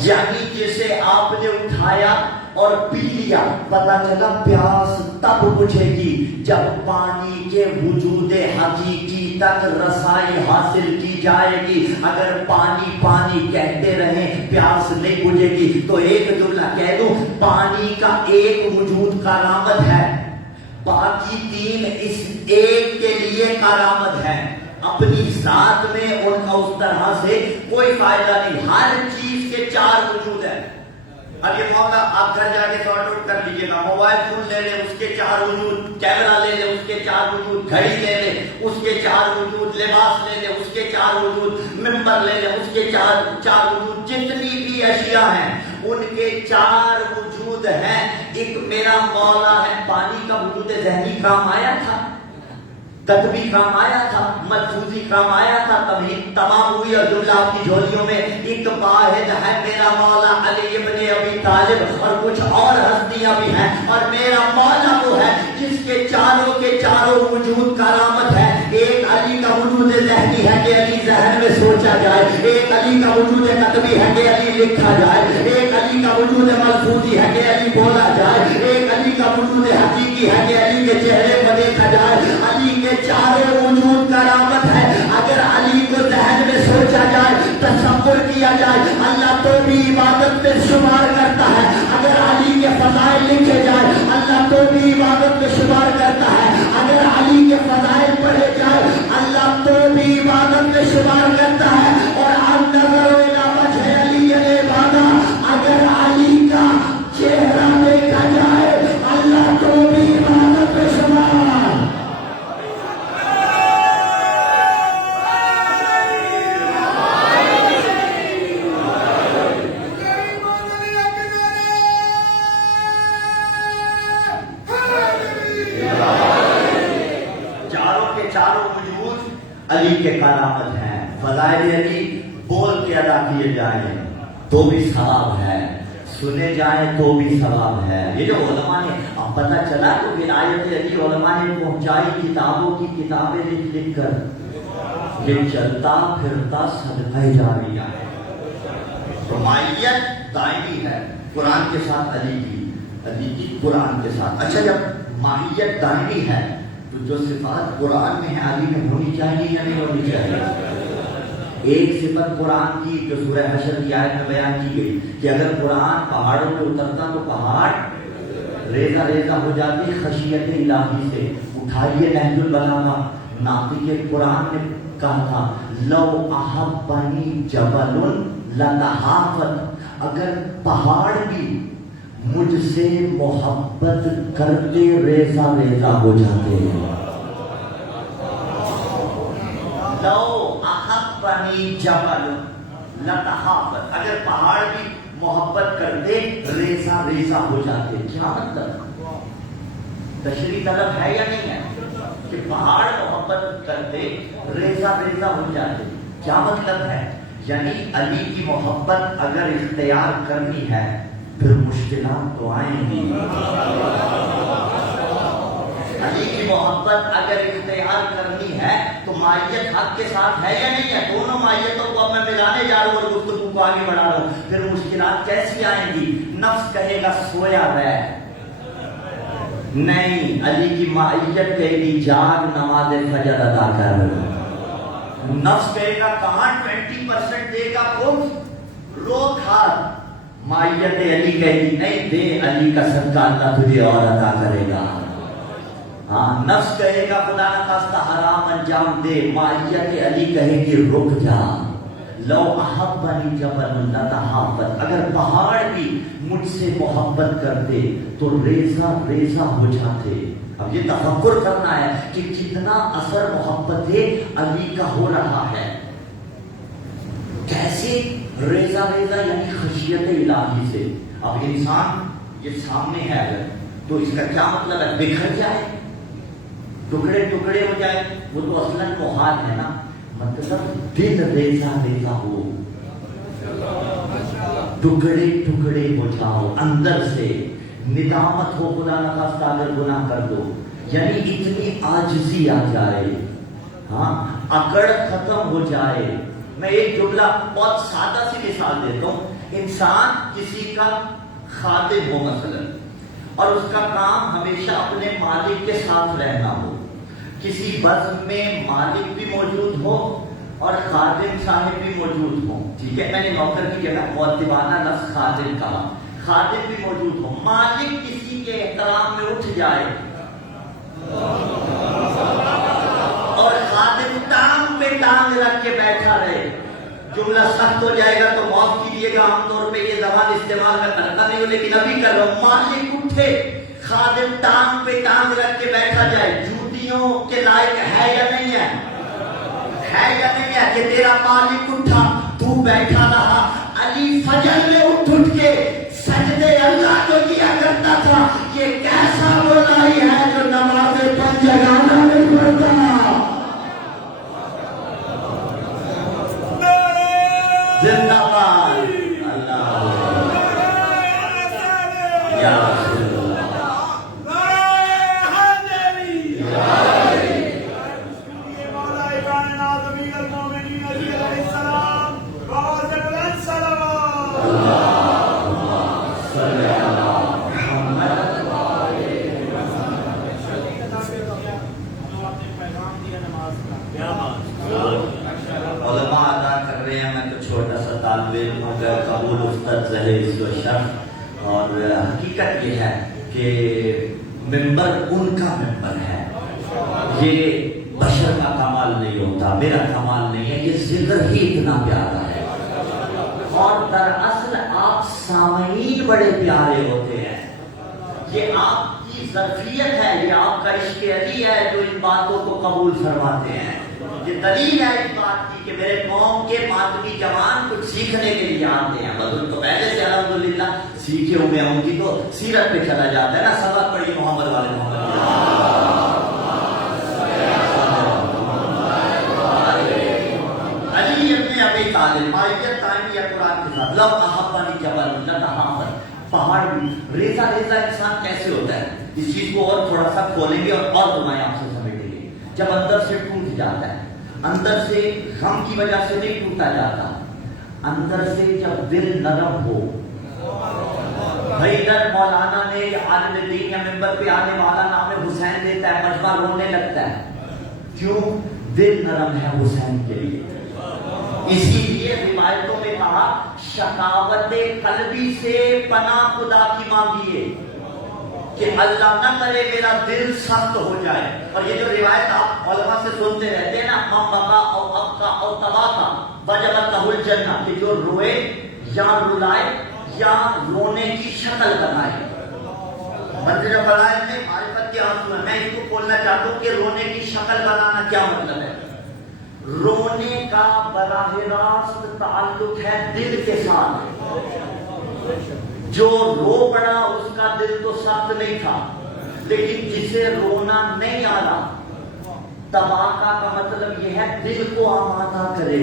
یعنی جسے آپ نے اٹھایا اور پی لیا، پتہ چلا پیاس تب بجھے گی جب پانی کے وجود حقیقی تک رسائی حاصل کی جائے گی۔ اگر پانی پانی کہتے رہیں پیاس نہیں بجھے گی تو ایک جملہ کہہ دوں، پانی کا ایک وجود کارآمد ہے، باقی تین اس ایک کے لیے کارآمد ہے، اپنی ذات میں ان کا اس طرح سے کوئی فائدہ نہیں۔ ہر چیز کے چار وجود ہیں۔ اب یہ موقع آپ گھر جا کے سارٹ آؤٹ کر لیجیے گا، موبائل فون لے لیں اس کے چار وجود، کیمرہ لے لیں اس کے چار وجود، گھڑی لے لیں اس کے چار وجود، لباس لے لیں اس کے چار وجود، ممبر لے لیں اس کے چار وجود، جتنی بھی اشیاء ہیں ان کے چار وجود ہیں۔ ایک میرا مولا ہے۔ پانی کا وجود ذہنی کام آیا تھا، قطبی کام آیا تھا، ملفوظی کام آیا تھا، تمام ہوئی اور جملہ آپ کی جھولیوں میں۔ ایک واحد ہے میرا مولا علی ابن ابی طالب، اور کچھ اور ہستیاں بھی ہیں، اور میرا مولا وہ ہے جس کے چاروں وجود کارآمد ہے۔ ایک علی کا وجود ذہنی ہے کہ علی ذہن میں سوچا جائے، ایک علی کا وجود قطبی ہے کہ علی لکھا جائے، ایک علی کا وجود ملفوظی ہے کہ علی بولا جائے، ایک علی کا وجود حقیقی ہے کہ علی کے چہرے پر دیکھا جائے۔ علی کے چاروں وجود کارآمد ہے۔ اگر علی کو ذہن میں سوچا جائے، تصور کیا جائے، اللہ تو بھی عبادت میں شمار کرتا ہے۔ اگر علی کے فضائل لکھے جائے، اللہ تو بھی عبادت میں شمار کرتا ہے۔ اگر علی کے فضائل پڑھے جائے، اللہ تو بھی عبادت میں شمار کرتا ہے۔ اور النظر الی وجہ علی العبادہ، اگر علی کا چہرہ دیکھا جائے، اللہ تو بھی عبادت میں شمار۔ علی کے کارآمد ہیں۔ فضائل علی بول کے ادا کیے جائیں تو بھی ثواب ہے، سنے جائیں تو بھی ثواب ہے۔ یہ جو علماء نے اب پتہ چلا تو ولایت علی علماء نے پہنچائی کتابوں کی کتابیں لکھ کر، یہ چلتا پھرتا صدقہ جاریہ ہے۔ مائیت دائمی ہے قرآن کے ساتھ علی کی قرآن کے ساتھ۔ اچھا، جب مائیت دائمی ہے تو جو صفات قرآن میں ہے علی میں ہونی چاہیے یا نہیں ہونی چاہیے؟ ایک صفت قرآن کی جو سورہ حشر کی آیت میں بیان کی گئی کہ اگر قرآن پہاڑوں پہ اترتا تو پہاڑ ریزہ ریزہ ہو جاتی خشیت الہی سے۔ اٹھائیے نہج البلاغہ، ناطق قرآن نے کہا تھا لو احبنی جبل لتحافت، اگر پہاڑ بھی مجھ سے محبت کرتے ریزہ ریزہ ہو جاتے ہیں۔ لو احبنی جبل لتحافت، اگر پہاڑ بھی محبت کرتے ریزہ ریزہ ہو جاتے۔ کیا مطلب؟ تشریح طلب ہے یا نہیں ہے کہ پہاڑ محبت کرتے ریزہ ریزہ ہو جاتے؟ کیا مطلب ہے؟ یعنی علی کی محبت اگر اختیار کرنی ہے پھر مشکلات تو آئیں گی۔ علی کی محبت اگر اختیار کرنی ہے تو مائیت حق کے ساتھ ہے یا نہیں ہے؟ دونوں مائیتوں کو اب میں ملانے جا رہا ہوں اور گفتگو کو آگے بڑھا رہا ہوں، پھر مشکلات کیسی آئیں گی؟ نفس کہے گا سویا رہ، نہیں، علی کی مائیت کہے گی جاگ نماز فجر ادا کر۔ نفس کہے گا کہاں 20% دے گا خود، روک ہاتھ، مائیت علی کہتی نہیں دے علی کا صدقہ اللہ تجھے اور عطا کرے گا. ہاں نفس کہے گا خدا نہ خواستہ حرام انجام دے، مائیت علی کہے گی رک جا. لو احبنی جبل لتحابت، اگر پہاڑ بھی مجھ سے محبت کرتے تو ریزہ ریزہ ہو جاتے. اب یہ تفکر کرنا ہے کہ کتنا اثر محبت علی کا ہو رہا ہے. کیسے ریزہ ریزہ یعنی خشیت الہی سے. اب انسان یہ سامنے ہے اگر تو اس کا کیا مطلب ہے؟ بکھر جائے، ٹکڑے ٹکڑے ہو جائے. وہ تو اصلاً محال ہے نا، مطلب دل ریزہ ریزہ ہو، ٹکڑے ٹکڑے ہو جاؤ اندر سے. ندامت ہو خدا نہ خواستہ اگر گناہ کر دو، یعنی اتنی عاجزی آ جائے، ہاں اکڑ ختم ہو جائے. میں ایک جملہ بہت سادہ سی مثال دیتا ہوں. انسان کسی کا خادم ہو مثلا، اور اس کا کام ہمیشہ اپنے مالک کے ساتھ رہنا ہو. کسی بزم میں مالک بھی موجود ہو اور خادم صاحب بھی موجود ہو. ٹھیک ہے، میں نے نوکر کی جگہ مؤدبانہ لفظ خادم کہا. خادم بھی موجود ہو، مالک کسی کے احترام میں اٹھ جائے اور خادم ٹانگ پہ ٹانگ رکھ کے بیٹھا رہے. جملہ سخت ہو جائے گا تو معاف کیجیے گا، عام طور پہ یہ زبان استعمال میں کرتا نہیں ہوں لیکن ابھی کر رہا ہوں. مالک اٹھے، خادم ٹانگ پہ ٹانگ رکھ کے بیٹھا جائے، جوتیوں کے لائق ہے یا نہیں ہے؟ ہے یا نہیں ہے کہ تیرا مالک اٹھا تو بیٹھا رہا. علی فجر میں اٹھ کے سجدے اللہ کو کیا کرتا تھا. یہ کیسا بولائی ہے جو نماز پنجگانہ نہیں پڑھتا. زندہ باد اللہ یا رسول اللہ. علماء ادا کر رہے ہیں، میں تو چھوٹا سا طالب علم ہو گیا، قبول افتد رہے اس کو شرف. اور حقیقت یہ ہے کہ ممبر ان کا ممبر ہے، یہ بشر کا کمال نہیں ہوتا، میرا کمال نہیں ہے، یہ ذکر ہی اتنا پیارا ہے. اور دراصل آپ سامعین بڑے پیارے ہوتے ہیں، یہ آپ کی ظرفیت ہے، یہ آپ کا عشق علی ہے جو ان باتوں کو قبول فرماتے ہیں. یہ دلیل ہے اس بات کی کہ میرے قوم کے ماتمی جوان کچھ سیکھنے کے لیے آتے ہیں. بدل تو پہلے سے الحمدللہ سیکھے ہوئے ہیں، ان کی تو سیرت پہ چلا جاتا ہے نا. سبق پڑھیے محمد والے محمد. علی ابن ابی طالب مائیت قائم یا قرآن کے ساتھ. لو احبنی جبل لتحابت، پہاڑ بھی ریزہ ریزہ انسان کیسے ہوتا ہے، اس چیز کو اور تھوڑا سا کھولیں گے اور تمہیں آپ سے سمجھیں گے. جب اندر سے ٹوٹ جاتا ہے، اندر سے غم کی وجہ سے نہیں ٹوٹا جاتا، اندر سے جب دل نرم ہو. بھائی ادھر مولانا نے عالم دین یا ممبر پہ آنے والا نام حسین دیتا ہے، مجمع رونے لگتا ہے. کیوں؟ دل نرم ہے حسین کے لیے. اسی لیے روایتوں میں کہا شقاوت قلبی سے پناہ خدا کی مانگیے کہ اللہ نہ کرے میرا دل سخت ہو جائے. اور یہ جو روایت آپ علماء سے سنتے رہتے ہیں نا، من بقا او ابقا او تباقا وجبت لہ الجنہ، کہ جو روئے یا رلائے یا رونے کی شکل بنائے. مندر فلائن میں معرفت کے آنسو ہے. میں اس کو کھولنا چاہتا ہوں کہ رونے کی شکل بنانا کیا مطلب ہے. رونے کا براہ راست تعلق ہے دل کے ساتھ. جو رو پڑا اس کا دل تو سخت نہیں تھا، لیکن جسے رونا نہیں آ رہا، تباکہ کا مطلب یہ ہے دل کو آمادہ کرے.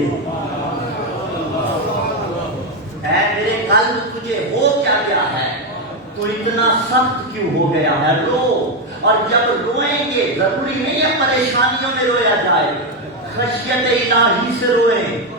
اے میرے قلب تجھے ہو کیا گیا ہے، تو اتنا سخت کیوں ہو گیا ہے، رو. اور جب روئیں گے ضروری نہیں ہے پریشانیوں میں رویا جائے، خشیت الہی سے روئیں،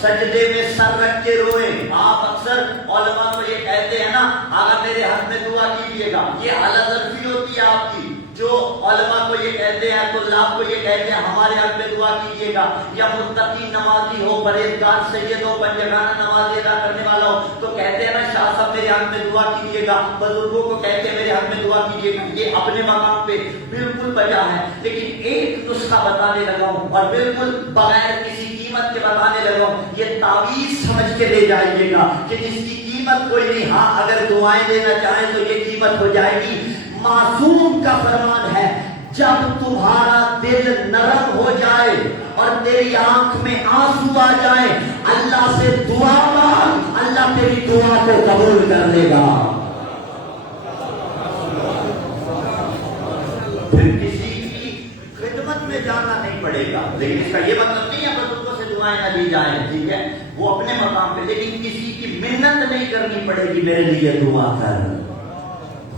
سجدے میں سر رکھ کے روئیں. آپ اکثر علماء کو یہ کہتے ہیں نا، آقا میرے حق میں دعا کیجیے گا، یہ اعلیٰ ظرفی ہوتی ہے آپ کی. جو علماء کو یہ کہتے ہیں تو اللہ کو یہ کہتے ہیں ہمارے حق میں دعا کیجیے گا، یا متقی نمازی ہو، پرہیزگار سید ہو، پنجگانہ نماز ادا کرنے والا ہو تو کہتے ہیں نا شاہ صاحب میرے حق میں دعا کیجیے گا، بزرگوں کو کہتے ہیں میرے حق میں دعا کیجیے گا، یہ اپنے مقام پہ بالکل بجا ہے، لیکن ایک نسخہ بتانے لگا ہوں اور بالکل بغیر کسی قیمت کے بتانے لگا ہوں، یہ تعویذ سمجھ کے لے جائیے گا کہ جس کی قیمت کوئی نہیں، ہاں اگر دعائیں دینا چاہیں تو یہ قیمت ہو جائے گی۔ معصوم کا فرمان ہے جب تمہارا دل نرم ہو جائے اور تیری آنکھ میں آنسو آ جائے، اللہ سے دعا مانگ، اللہ تیری دعا کو قبول کر لے گا۔ پھر کسی کی خدمت میں جانا نہیں پڑے گا، لیکن اس کا یہ مطلب نہیں ہے بزرگوں سے دعائیں نہ لی جائیں، ٹھیک ہے وہ اپنے مقام پہ، لیکن کسی کی منت نہیں کرنی پڑے گی میرے لیے دعا کر،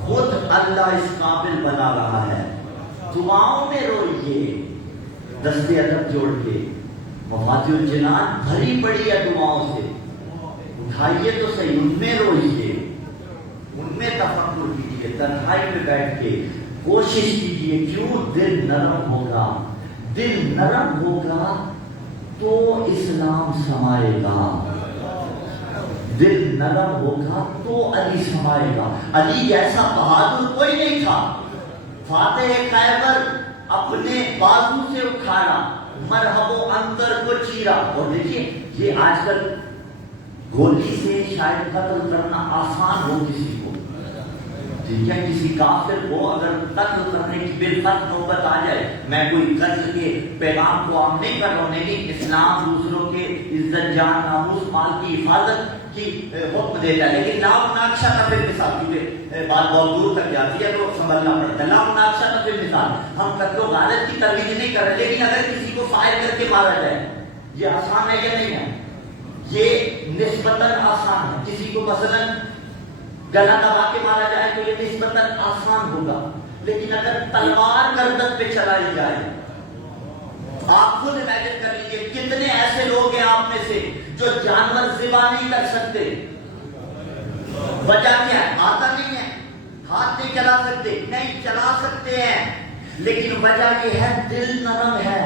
خود اللہ اس قابل بنا رہا ہے۔ دعاؤں میں روئیے، دست ادب جوڑ کے، مفاتیح الجنان بھری پڑی ہے دعاؤں سے، اٹھائیے تو صحیح، ان میں روئیے، ان میں تفکر کیجیے، تنہائی میں بیٹھ کے کوشش کیجیے، کیوں دل نرم ہوگا، دل نرم ہوگا تو اسلام سمائے گا، دل نرم ہوگا تو علی سمائے گا۔ علی جیسا بہادر کوئی نہیں تھا، فاتح خیبر اپنے بازو سے اکھاڑا، مرحب و اندر کو چیرا، اور دیکھیے یہ آج کل گولی سے شاید قتل کرنا آسان ہو کسی کو، ٹھیک ہے کسی کافر کو اگر قتل کرنے کی بالفرض نوبت آ جائے، میں کوئی قتل کے پیغام کو عام نہیں کر رہا ہوں، لیکن اسلام دوسروں کے عزت جان ناموس مال کی حفاظت کی حکم دیتا ہے، لیکن لا مناقشہ نفی مثال، کیونکہ بات بہت دور تک جاتی ہے تو سمجھنا پڑتا ہے، لا مناقشہ نفی مثال، ہم قتل و غارت کی ترویج نہیں کر رہے، لیکن اگر کسی کو فائر کر کے مارا جائے یہ آسان ہے یا نہیں ہے؟ یہ نسبتاً آسان ہے، کسی کو مثلاً گلا دبا کے مارا جائے تو یہ نسبتاً آسان ہوگا، لیکن اگر تلوار گردن پہ چلائی جائے، آپ خود امیجن کر لیجیے کتنے ایسے لوگ ہیں آپ میں سے جو جانور ذبح نہیں کر سکتے، وجہ کیا ہے؟ آتا نہیں ہے، ہاتھ نہیں چلا سکتے، نہیں چلا سکتے ہیں، لیکن وجہ یہ ہے دل نرم ہے،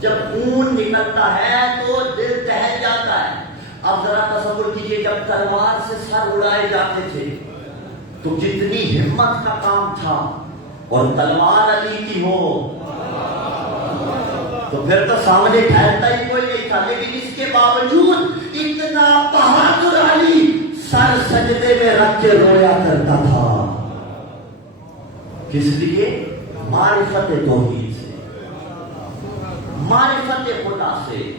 جب خون نکلتا ہے تو دل دہل جاتا ہے۔ اب ذرا تصور کیجئے جب تلوار سے سر اڑائے جاتے تھے تو کتنی ہمت کا کام تھا، اور تلوار علی کی ہو تو پھر تو سامنے ٹھہرتا ہی کوئی نہیں تھا، لیکن اس کے باوجود اتنا بہادر علی سر سجدے میں رکھ کے رویا کرتا تھا، کس لیے؟ معرفت توحید سے، معرفت خدا سے۔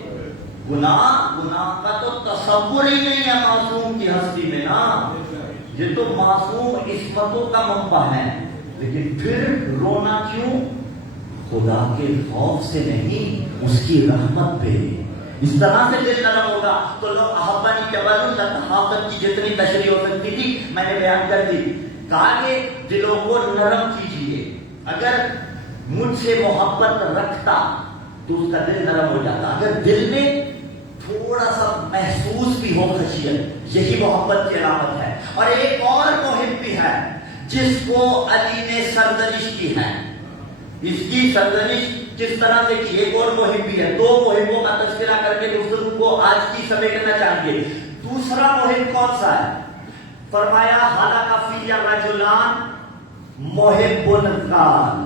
گناہ کا تو تصور ہی نہیں ہے معصوم کی ہستی میں نا، یہ تو معصوم عصمتوں کا منبع ہے، لیکن پھر رونا کیوں؟ خدا کے خوف سے نہیں، اس کی رحمت پہ۔ اس طرح سے دل نرم ہوگا تو لوگ احبانی جبل تحافت کی جتنی تشریح ہو سکتی تھی میں نے بیان کر دی، کہا کہ دلوں کو نرم کیجیے، اگر مجھ سے محبت رکھتا تو اس کا دل نرم ہو جاتا، اگر دل میں تھوڑا سا محسوس بھی ہو خشیت، یہی محبت کی علامت ہے۔ اور ایک اور مہم بھی ہے جس کو علی نے سرزنش کی ہے، اس کی سرزنش کس طرح سے کی، ایک اور مہم بھی ہے، دو مہموں کا تذکرہ کر کے گفتگو کو آج کی سمیٹنا چاہیے۔ دوسرا مہم کون سا ہے؟ فرمایا ہلاک فی الرجلان محب القال،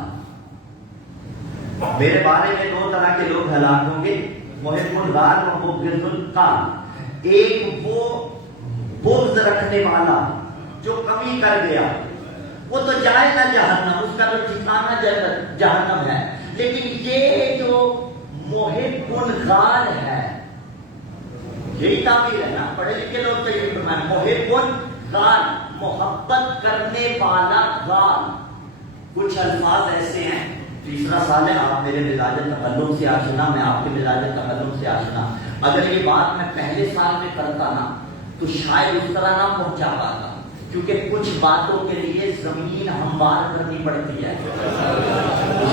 میرے بارے میں دو طرح کے لوگ ہلاک ہوں گے، محب الغال اور مبغض القال۔ ایک وہ بغض رکھنے والا جو کمی کر گیا، وہ تو جائے نہ جہنم، اس کا تو ٹھکانہ جہنم ہے، لیکن یہ جو محب الغال ہے، یہی تعبیر ہے نا، پڑھے لکھے لوگ تو یہ فرمائیں محب الغال، محبت کرنے والا غال۔ کچھ الفاظ ایسے ہیں، تیسرا سال ہے، آپ میرے مزاج تکلم سے آشنا، میں آپ کے مزاج تکلم سے آشنا، اگر یہ بات میں پہلے سال میں کرتا نا تو شاید اس طرح نہ پہنچا پاتا، کیونکہ کچھ باتوں کے لیے زمین ہموار کرنی پڑتی ہے،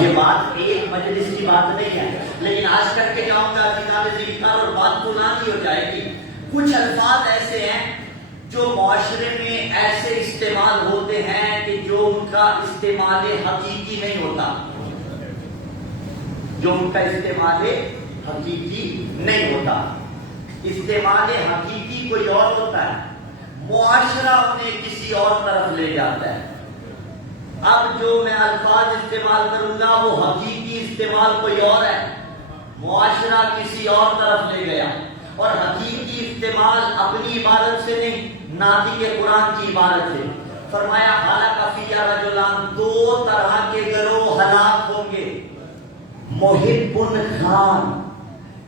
یہ بات ایک مجلس کی بات نہیں ہے، لیکن آج کر کے جاؤں گا کتاب ذکر اور بات پرانی ہو جائے گی۔ کچھ الفاظ ایسے ہیں جو معاشرے میں ایسے استعمال ہوتے ہیں کہ جو ان کا استعمال حقیقی نہیں ہوتا، جو ان کا استعمال حقیقی نہیں ہوتا، استعمال حقیقی کوئی اور ہوتا ہے، معاشرہ انہیں کسی اور طرف لے جاتا ہے۔ اب جو میں الفاظ استعمال کروں گا وہ حقیقی استعمال کوئی اور ہے، معاشرہ کسی اور طرف لے گیا، اور حقیقی استعمال اپنی عبارت سے نہیں، ناطق قرآن کی عبارت سے۔ فرمایا حالہ فیہ رجلان، دو طرح کے گروہ ہلاک ہوں گے، محب خان،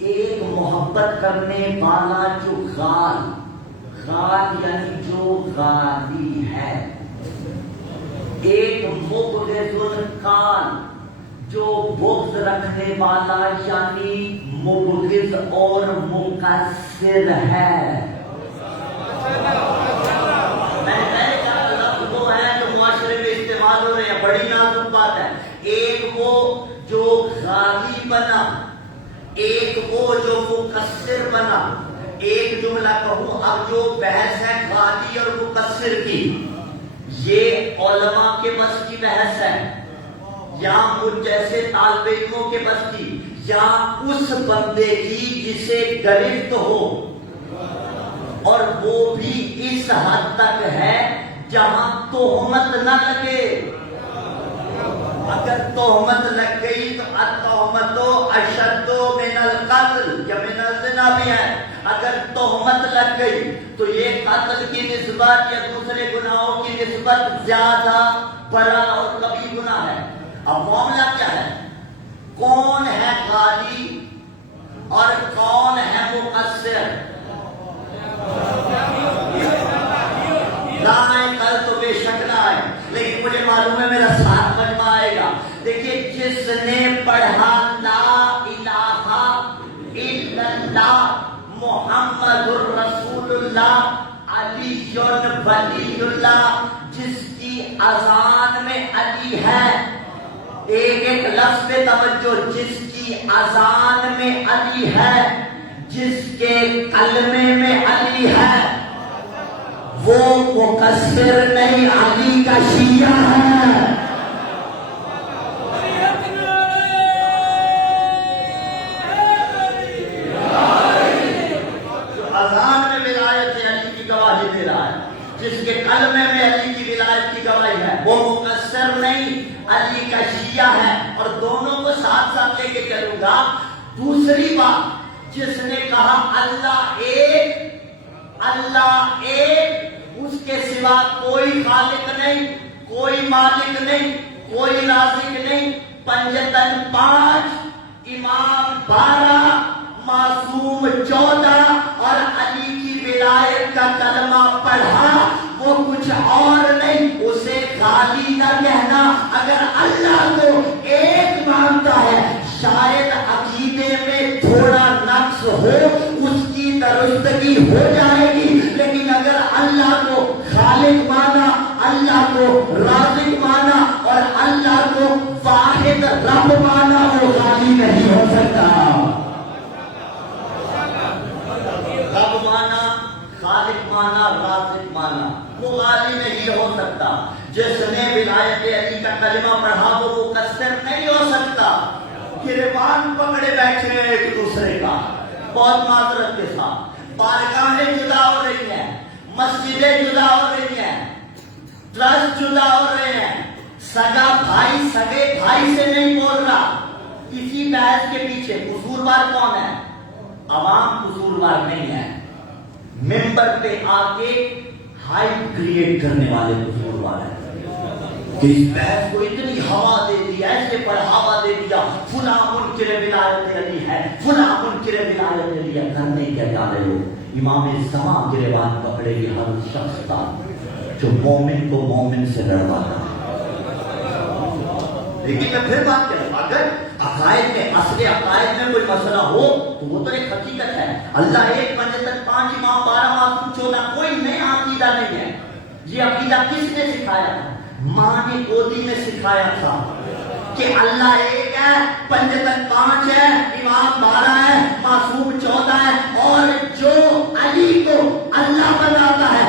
ایک محبت کرنے والا جو غال یعنی جو غالی ہے، ایک مبغض خان جو بغض رکھنے والا یعنی مبغض اور مقصر ہے۔ لفظ وہ ہے جو معاشرے میں استعمال ہو رہے ہیں، بڑی نازک بات ہے۔ ایک وہ جو غالی بنا، ایک وہ جو مقصر بنا۔ ایک جملہ کہوں، اب جو بحث ہے غالی اور مقصر کی، یہ علماء کے بس کی بحث ہے یا مجھ جیسے طالب علموں کے بس کی، یا اس بندے کی جسے گرفت ہو، اور وہ بھی اس حد تک ہے جہاں تہمت نہ لگے۔ اگر تہمت لگ گئی تو التہمت اشد من القتل، یا من الزنا بھی ہے۔ اگر تہمت لگ گئی تو یہ قتل کی نسبت یا دوسرے گناہوں کی نسبت زیادہ بڑا اور کبھی گناہ ہے۔ اب معاملہ کیا ہے؟ کون ہے غالی اور کون ہے مقصر؟ نہ آئے کل تو بے شک نہ آئے، لیکن مجھے معلوم ہے میرا ساتھ مجمع آئے گا۔ دیکھیے، جس نے پڑھا لا الہ الا اللہ محمد الرسول اللہ علی ولی اللہ، جس کی اذان میں علی ہے، ایک ایک لفظ پہ توجہ، جس کی اذان میں علی ہے، جس کے کلمے میں علی ہے، وہ مقصر نہیں، علی کا شیعہ ہے۔ جو اذان میں ولایت علی کی گواہی دے رہا ہے، جس کے کلمے میں علی کی ولایت کی گواہی ہے، وہ مقصر نہیں، علی کا شیعہ ہے۔ اور دونوں کو ساتھ ساتھ لے کے چلوں گا۔ دوسری بات، جس نے کہا اللہ ایک، اس کے سوا کوئی خالق نہیں، کوئی مالک نہیں، کوئی رازق نہیں، پنجتن 5، امام 12، معصوم 14، اور علی کی ولایت کا کلمہ پڑھا، وہ کچھ اور نہیں، اسے خالی نہ کہنا۔ اگر اللہ کو ایک مانتا ہے، شاید عقیدے میں تھوڑا نقص ہو، اس کی درستگی ہو جائے گی، لیکن اگر اللہ کو خالق مانا، اللہ کو رازق مانا اور اللہ کو واحد رب مانا، وہ خالی نہیں ہو سکتا۔ رب مانا، خالق مانا، رازق مانا، وہ خالی نہیں ہو سکتا۔ جس نے ولایت علی کا کلمہ پڑھا وہ مقصر نہیں ہو سکتا۔ گریبان پکڑے بیٹھے ہیں ایک دوسرے کا، بہت معذرت کے ساتھ، بارگاہیں جدا ہو رہی ہیں، مسجدیں جدا ہو رہی ہیں، ٹرسٹ جدا ہو رہے ہیں، سگا بھائی سگے بھائی سے نہیں بول رہا۔ اسی بحث کے پیچھے قصوروار کون ہے؟ عوام قصوروار نہیں ہے، ممبر پہ آ کے ہائپ کریٹ کرنے والے قصوروار ہیں۔ اس بحث کو اتنی ہوا دے دی، ایسے بڑھاوا دے دیا، فلاں منکر ولایت علی ہے، فلاں منکر ولایت علی ہے۔ کرنے کیا جا رہے ہو؟ امام زمان گریبان پکڑے گی ہر شخص کا جو مومن کو مومن سے لڑواتا ہے۔ لیکن میں پھر بات کروں، اگر عقائد میں، اصل عقائد میں کوئی مسئلہ ہو تو وہ تو ایک حقیقت ہے، اللہ ایک، پنجتن 5، امام 12، معصوم 14، کوئی نیا عقیدہ نہیں ہے۔ یہ عقیدہ کس نے سکھایا تھا؟ ماں نے گودی میں سکھایا تھا کہ اللہ ایک ہے، پنجتن 5 ہے، امام 12 ہے، معصوم 14 ہے، اور جو علی کو اللہ بناتا ہے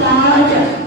5।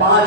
5,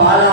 12,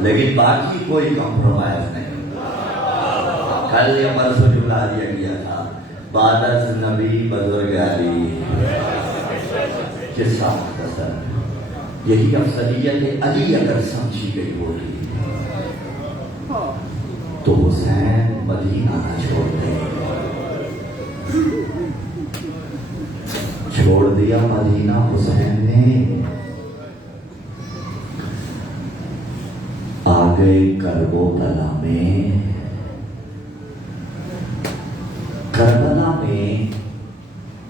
لیکن باقی کوئی کمپرومائز نہیں. کل یا پرسوں جملہ دیا گیا تھا بعد از نبی بزرگاری قصہ مختصر. یہی افضلیت علی اگر سمجھی گئی ہوتی تو حسین مدینہ نہ چھوڑتے. چھوڑ دیا مدینہ حسین نے. آ گئے کربلا میں. کربلا میں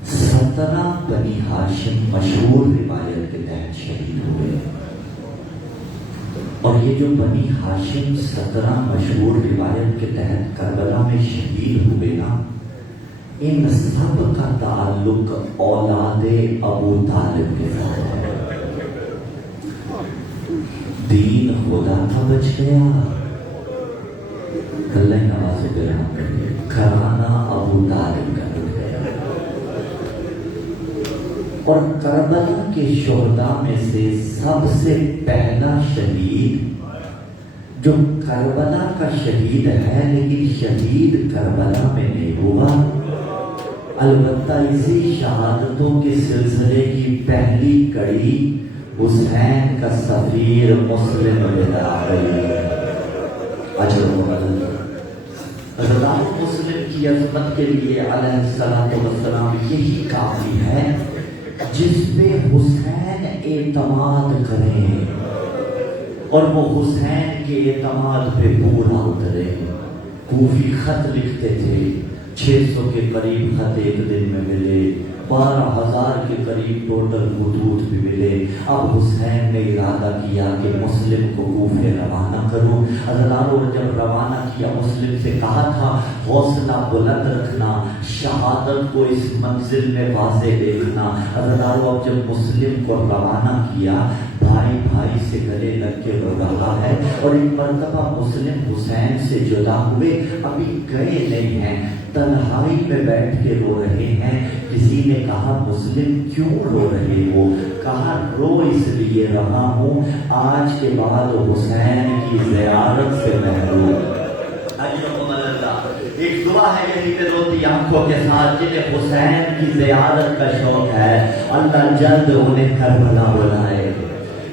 17 بنی ہاشم مشہور روایت کے تحت شہید ہوئے. اور یہ جو بنی ہاشم 17 مشہور روایت کے تحت کربلا میں شہید ہوئے نا، ان سب کا تعلق اولاد ابو طالب کے ساتھ ہے. دین خدا کا بچ گیا، اللہ نواز گھرانہ ابو طالب کا بچ گیا. اور کربلا کے شہداء میں سے سب سے پہلا شہید جو کربلا کا شہید ہے لیکن شہید کربلا میں نہیں ہوا، البتہ اسی شہادتوں کے سلسلے کی پہلی کڑی حسین کا سفیر مسلم حضرات مسلم کی عظمت کے لیے علیہ الصلوۃ والسلام یہی کافی ہے جس پہ حسین اعتماد کرے اور وہ حسین کے اعتماد پہ پورا اترے. کوفی خط لکھتے تھے، 600 کے قریب خط ایک دن میں ملے، 12,000 کے قریب ٹوٹل خطوط بھی ملے. اب حسین نے ارادہ کیا کہ مسلم کو کوفے روانہ کروں. حضرات جب روانہ کیا مسلم سے کہا تھا حوصلہ بلند رکھنا، شہادت کو اس منزل میں واضح دیکھنا. حضرات اب جب مسلم کو روانہ کیا، بھائی بھائی سے گلے لگ کے رو رہا ہے. اور ایک مرتبہ مسلم حسین سے جدا ہوئے، ابھی گئے نہیں ہیں، تنہائی میں بیٹھ کے رو رہے ہیں. کسی نے کہا مسلم کیوں رو رہے ہو؟ کہا رو اس لیے رہا ہوں آج کے بعد حسین کی زیارت سے محروم. ایک دعا ہے یہی پہ روتی آنکھوں کے ساتھ، جنہیں حسین کی زیارت کا شوق ہے اللہ جلد انہیں کربلا بلائے،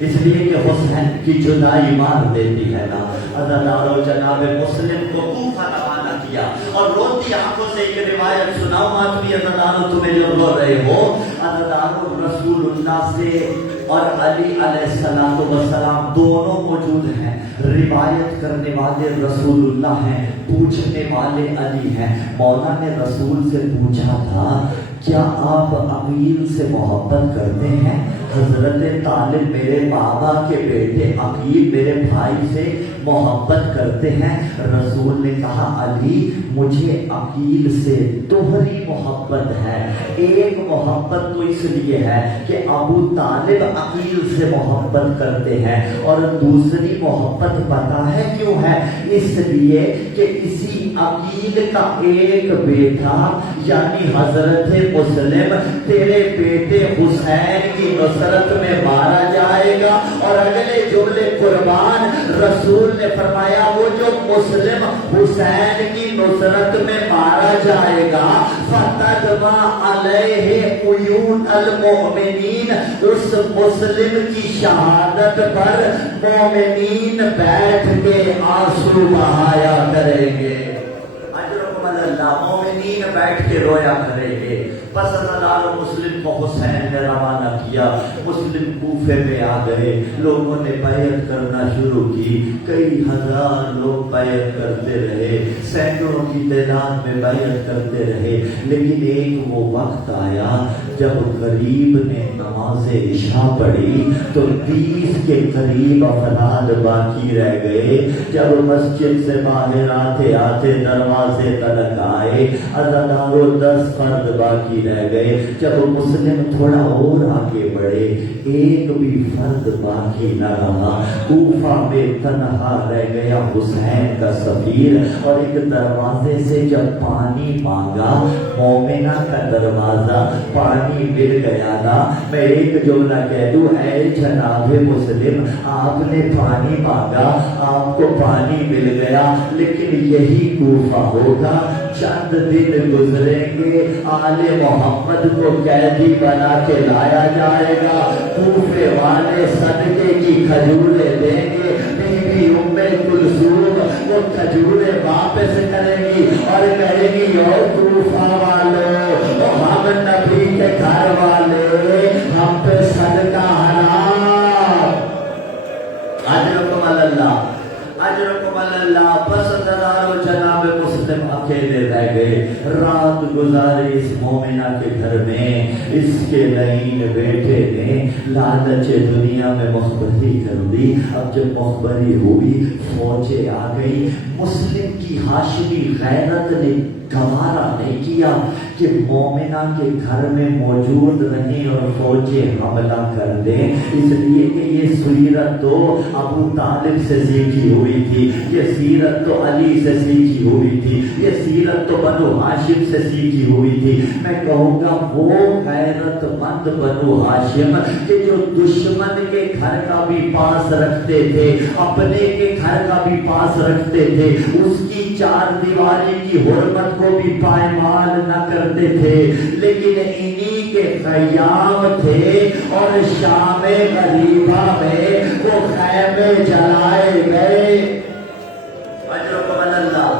اس لیے کہ حسین کی جدائی مار دیتی ہے نا. حضرت جناب مسلم کو کوفہ روانہ کیا اور روتی آنکھوں سے یہ روایت سناؤں ماتمی حضرت تمہیں جو رو رہے ہو. حضرت رسول اللہ سے اور علی علیہ السلام دونوں موجود ہیں. روایت کرنے والے رسول اللہ ہیں، پوچھنے والے علی ہیں. مولا نے رسول سے پوچھا تھا کیا آپ عقیل سے محبت کرتے ہیں؟ حضرت طالب میرے بابا کے بیٹے عقیل میرے بھائی سے محبت کرتے ہیں. رسول نے کہا علی مجھے عقیل سے دوہری محبت ہے. ایک محبت تو اس لیے ہے کہ ابو طالب عقیل سے محبت کرتے ہیں، اور دوسری محبت پتہ ہے کیوں ہے؟ اس لیے کہ اسی عقیل کا ایک بیٹا یعنی حضرت مسلم تیرے بیٹے حسین کی نصرت میں مارا جائے گا. اور اگلے جملے قربان رسول نے فرمایا وہ جو مسلم حسین کی نصرت میں مارا جائے گا فتدمع علیہ عیون المؤمنین، اس مسلم کی شہادت پر مومنین بیٹھ کے آنسو بہایا کریں گے. اجرکم اللہ، مومنین بیٹھ کے رویا کریں گے. پس اللہ مسلم کو حسین نے روانہ کیا. مسلم کوفے میں آ گئے، لوگوں نے بیعت کرنا شروع کی. کئی ہزار لوگ بیعت کرتے رہے، سینکڑوں کی تعداد میں بیعت کرتے رہے. لیکن ایک وہ وقت آیا جب غریب نے نماز عشاء پڑھی تو 30 کے قریب افراد باقی رہ گئے. جب مسجد سے باہر آتے آتے دروازے تلک آئے، 10 فرد باقی رہ گئے. جب مسلم تھوڑا اور آگے بڑھے ایک بھی فرد باقی نہ رہا. کوفہ میں تنہا رہ گیا حسین کا سفیر, اور ایک دروازے سے جب پانی مانگا, مومنہ کا دروازہ, پانی مل گیا نا. میں ایک جملہ کہہ دوں, اے جناب مسلم, آپ نے پانی مانگا, آپ کو پانی مل گیا, لیکن یہی کوفہ ہوگا. چند دن گزریں گے, آل محمد کو قیدی بنا کے لایا جائے گا. کوفے والے صدقے کی کھجوریں دیں گے, بیوی ام کلثوم وہ کھجوریں واپس کریں گی اور کہیں گی, یو کوفہ والوں, ہم نبی کے گھر والے, ہم پہ صدقہ حرام. اجرکم اللہ, اجرکم اللہ. بس ہزاروں جناب مسلم اکیلے رہ گئے. رات گزاری اس مومنہ کے گھر میں. اس کے لعین بیٹے نے لالچ دنیا میں مخبری کر دی. اب جب مخبری ہوئی, فوجیں آ گئی. مسلم کی ہاشمی غیرت نے گوارا نہیں کیا کہ مومنہ کے گھر میں موجود رہیں اور فوجیں حملہ کر دیں, اس لیے کہ یہ سیرت تو ابو طالب سے سیکھی ہوئی تھی, یہ سیرت تو علی سے سیکھی ہوئی تھی, یہ سیرت تو بنو ہاشم سے سیکھی ہوئی تھی. میں کہوں گا وہ غیرت مند بنو ہاشم کہ جو دشمن کے گھر کا بھی پاس رکھتے تھے, اپنے کے گھر کا بھی پاس رکھتے تھے, اس کی چار دیواری کی حرمت کو بھی پائمال نہ کرتے تھے, لیکن انہی کے قیام تھے. اور شام غریبہ میں وہ خیمے جلائے گئے. اجرکم اللہ,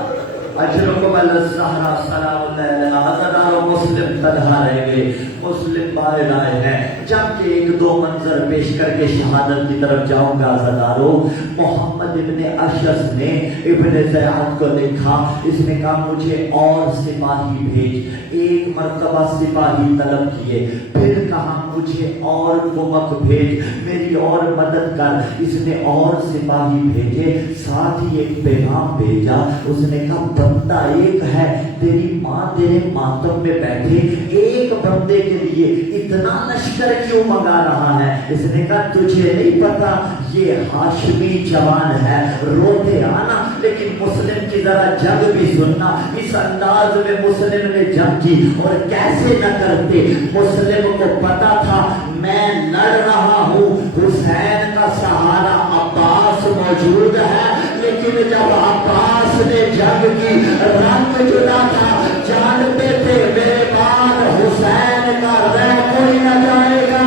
اجرکم الزہرا سلام اللہ علیہ. ہزاروں مسلم تنہا رہ گئے. مسلم باہر آئے ہیں. جب کہ ایک دو منظر پیش کر کے شہادت کی طرف جاؤں گا ہزاروں. محمد ابن اشعث نے ابن زیاد کو لکھا, اس نے کہا مجھے اور سپاہی بھیج. ایک مرتبہ سپاہی طلب کیے, پھر کہا مجھے اور کمک بھیج, میری اور مدد کر. اس نے اور سپاہی بھیجے, ساتھ ہی ایک پیغام بھیجا. اس نے کہا بندہ ایک ہے, تیری ماں تیرے ماتم میں بیٹھے, ایک بندے کے لیے اتنا لشکر کیوں منگا رہا ہے؟ اس نے کہا تجھے نہیں پتا یہ ہاشمی جوان ہے, روتے آنا لیکن مسلم کی ذرا جنگ بھی سننا. اس انداز میں مسلم نے جنگ کی, اور کیسے نہ کرتے. مسلم کو پتا تھا میں لڑ رہا ہوں, حسین کا سہارا عباس موجود ہے, لیکن جب عباس نے جنگ کی رنگ جدا تھا, جانتے تھے میرے بعد حسین کا رہ کوئی نہ جائے گا.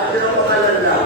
اجرکم اللہ,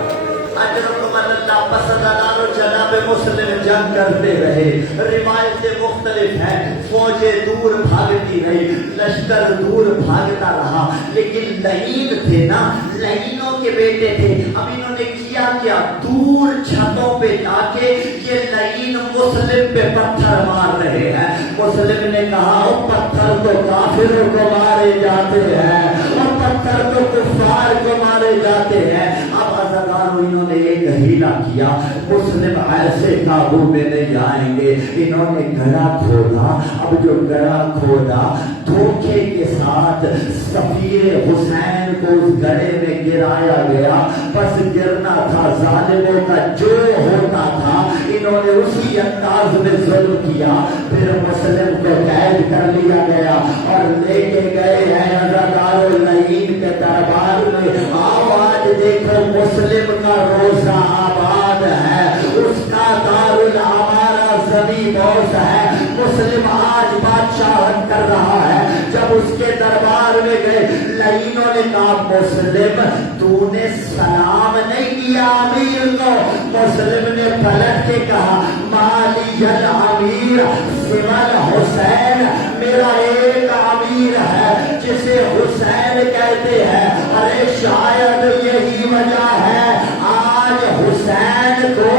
اجرکم اللہ. پس ہزاروں جناب مسلم جنگ کرتے رہے. روایتیں مختلف ہیں, فوجیں دور بھاگتی رہی, لشکر دور بھاگتا رہا, لیکن لعین تھے نا, لعینوں کے بیٹے تھے. اب انہوں نے کیا دور چھتوں پہ جا کے یہ لعین مسلم پہ پتھر مار رہے ہیں. مسلم نے کہا پتھر تو کافروں کو مارے جاتے ہیں, اور پتھر تو کفار کو مارے جاتے ہیں. اب ازاداروں انہوں نے ایک ہیلا کیا, مسلم ایسے قابو میں نہیں آئیں گے. انہوں نے گڑھا کھودا. اب جو گڑھا کھودا, دھوکے کے ساتھ سفیر حسین کو اس گڑھے میں گرایا گیا. بس گرنا تھا ظالموں کا جو ہوتا تھا, انہوں نے اسی انداز میں ظلم کیا. پھر مسلم کو قید کر لیا گیا اور لے کے گئے ہیں ازاداروں لعین کے دربار میں. آج دیکھو مسلم کا روزہ آباد ہے, اس کا دارالعمارہ زمین بوس ہے. مسلم آج بادشاہت کر رہا ہے. جب اس کے دربار میں گئے, لعینوں نے کہا مسلم تو نے سلام نہیں کیا امیر کو. مسلم نے پلٹ کے کہا مالی الامیر سوال حسین, میرا ایک امیر ہے جسے حسین کہتے ہیں. ارے شاید یہی وجہ ہے آج حسین کو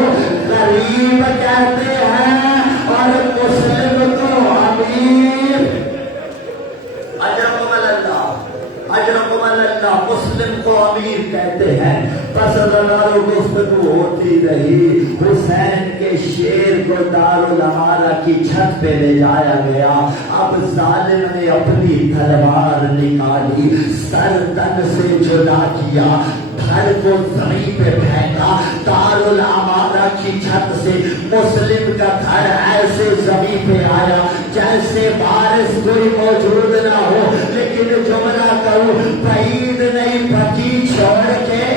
غریب کہتے ہیں اور مسلم کو امیر. اجرکم اللہ, اجرکم اللہ مسلم کو امیر کہتے ہیں. پس ہزاروں گفتگو ہوتی رہی. حسین کے شیر کو دارالعمارہ کی چھت پہ لے جایا گیا. اب ظالم نے اپنی تلوار نکالی, سر تن سے جدا کیا, گھر کو زمین پہ پھینکا. دارالعمارہ کی چھت سے مسلم کا گھر ایسے زمین پہ آیا جیسے بارش کوئی موجود نہ ہو. لیکن جملہ کروں, بعید نہیں پکی چھوڑ کے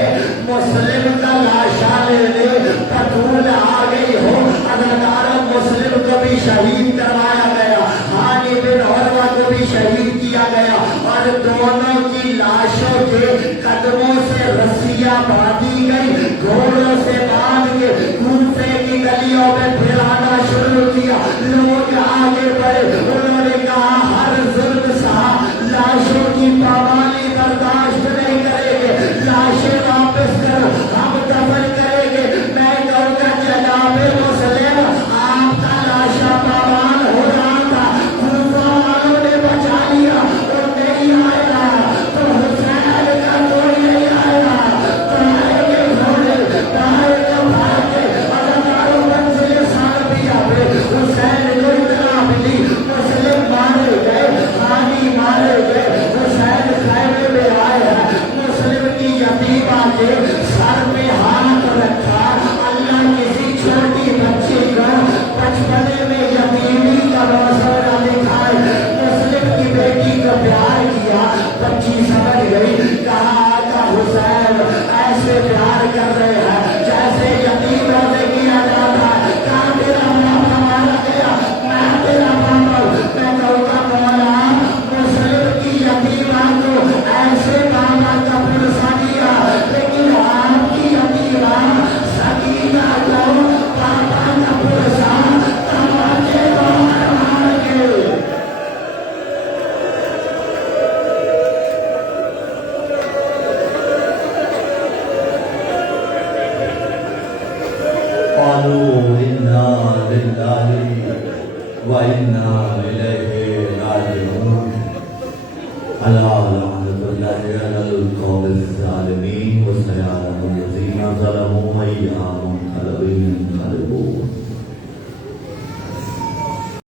مسلم کا لاشا لینے پتول آ گئی ہو. اداکارہ مسلم کو بھی شہید کروایا گیا, ہانی بن عروہ کو بھی شہید کیا گیا, اور دونوں کی لاشوں کے قدموں سے رسیاں باندھی گئی, گھوڑوں سے باندھ کے کوفے کی گلیوں میں پھرانا شروع کیا. لوگ آگے بڑھے, انہوں نے کہا ہر ظلم سہا, لاشوں کی پامالی برداشت نہیں کریں گے, لاشیں واپس کرو, ہم دفن کریں گے. میں کہوں گا جناب مسلم, آپ کا لاشا پامان ہو رہا تھا, کوفہ والوں نے بچا لیا, وہ نہیں آئے گا تو حسین کا کوئی نہیں آئے گا. تو آئے گے گھوڑے, آئے گا بھاگے, اداکاروں منزل سالبیہ پہ حسین کو اطلاع ملی, مسلم مارے گئے, ہانی مارے گئے. حسین خیمے میں آئے ہیں, مسلم کی یتیمہ کے سر پہ ہاتھ رکھا. اللہ کسی چھوٹی بچی کو بچپنے میں یتیمی کا منظر دکھائے. مسلم کی بیٹی کو پیار کیا, بچی سمجھ گئی, کہا آقا حسین ایسے پیار کر رہے ہیں جیسے یتیموں سے کیا جاتا ہے. کہا میرا پاپا مارا گیا, میں تیرا پاپا ہوں. میں کہوں گا مولا, مسلم کی یتیمہ کو ایسے پاپا کا پرسا دیا, لیکن آپ کی یتیمہ سکینہ کو پاپا کا پرسا تماچے مار مار کے. قالوا إنا لله وإنا إليه راجعون.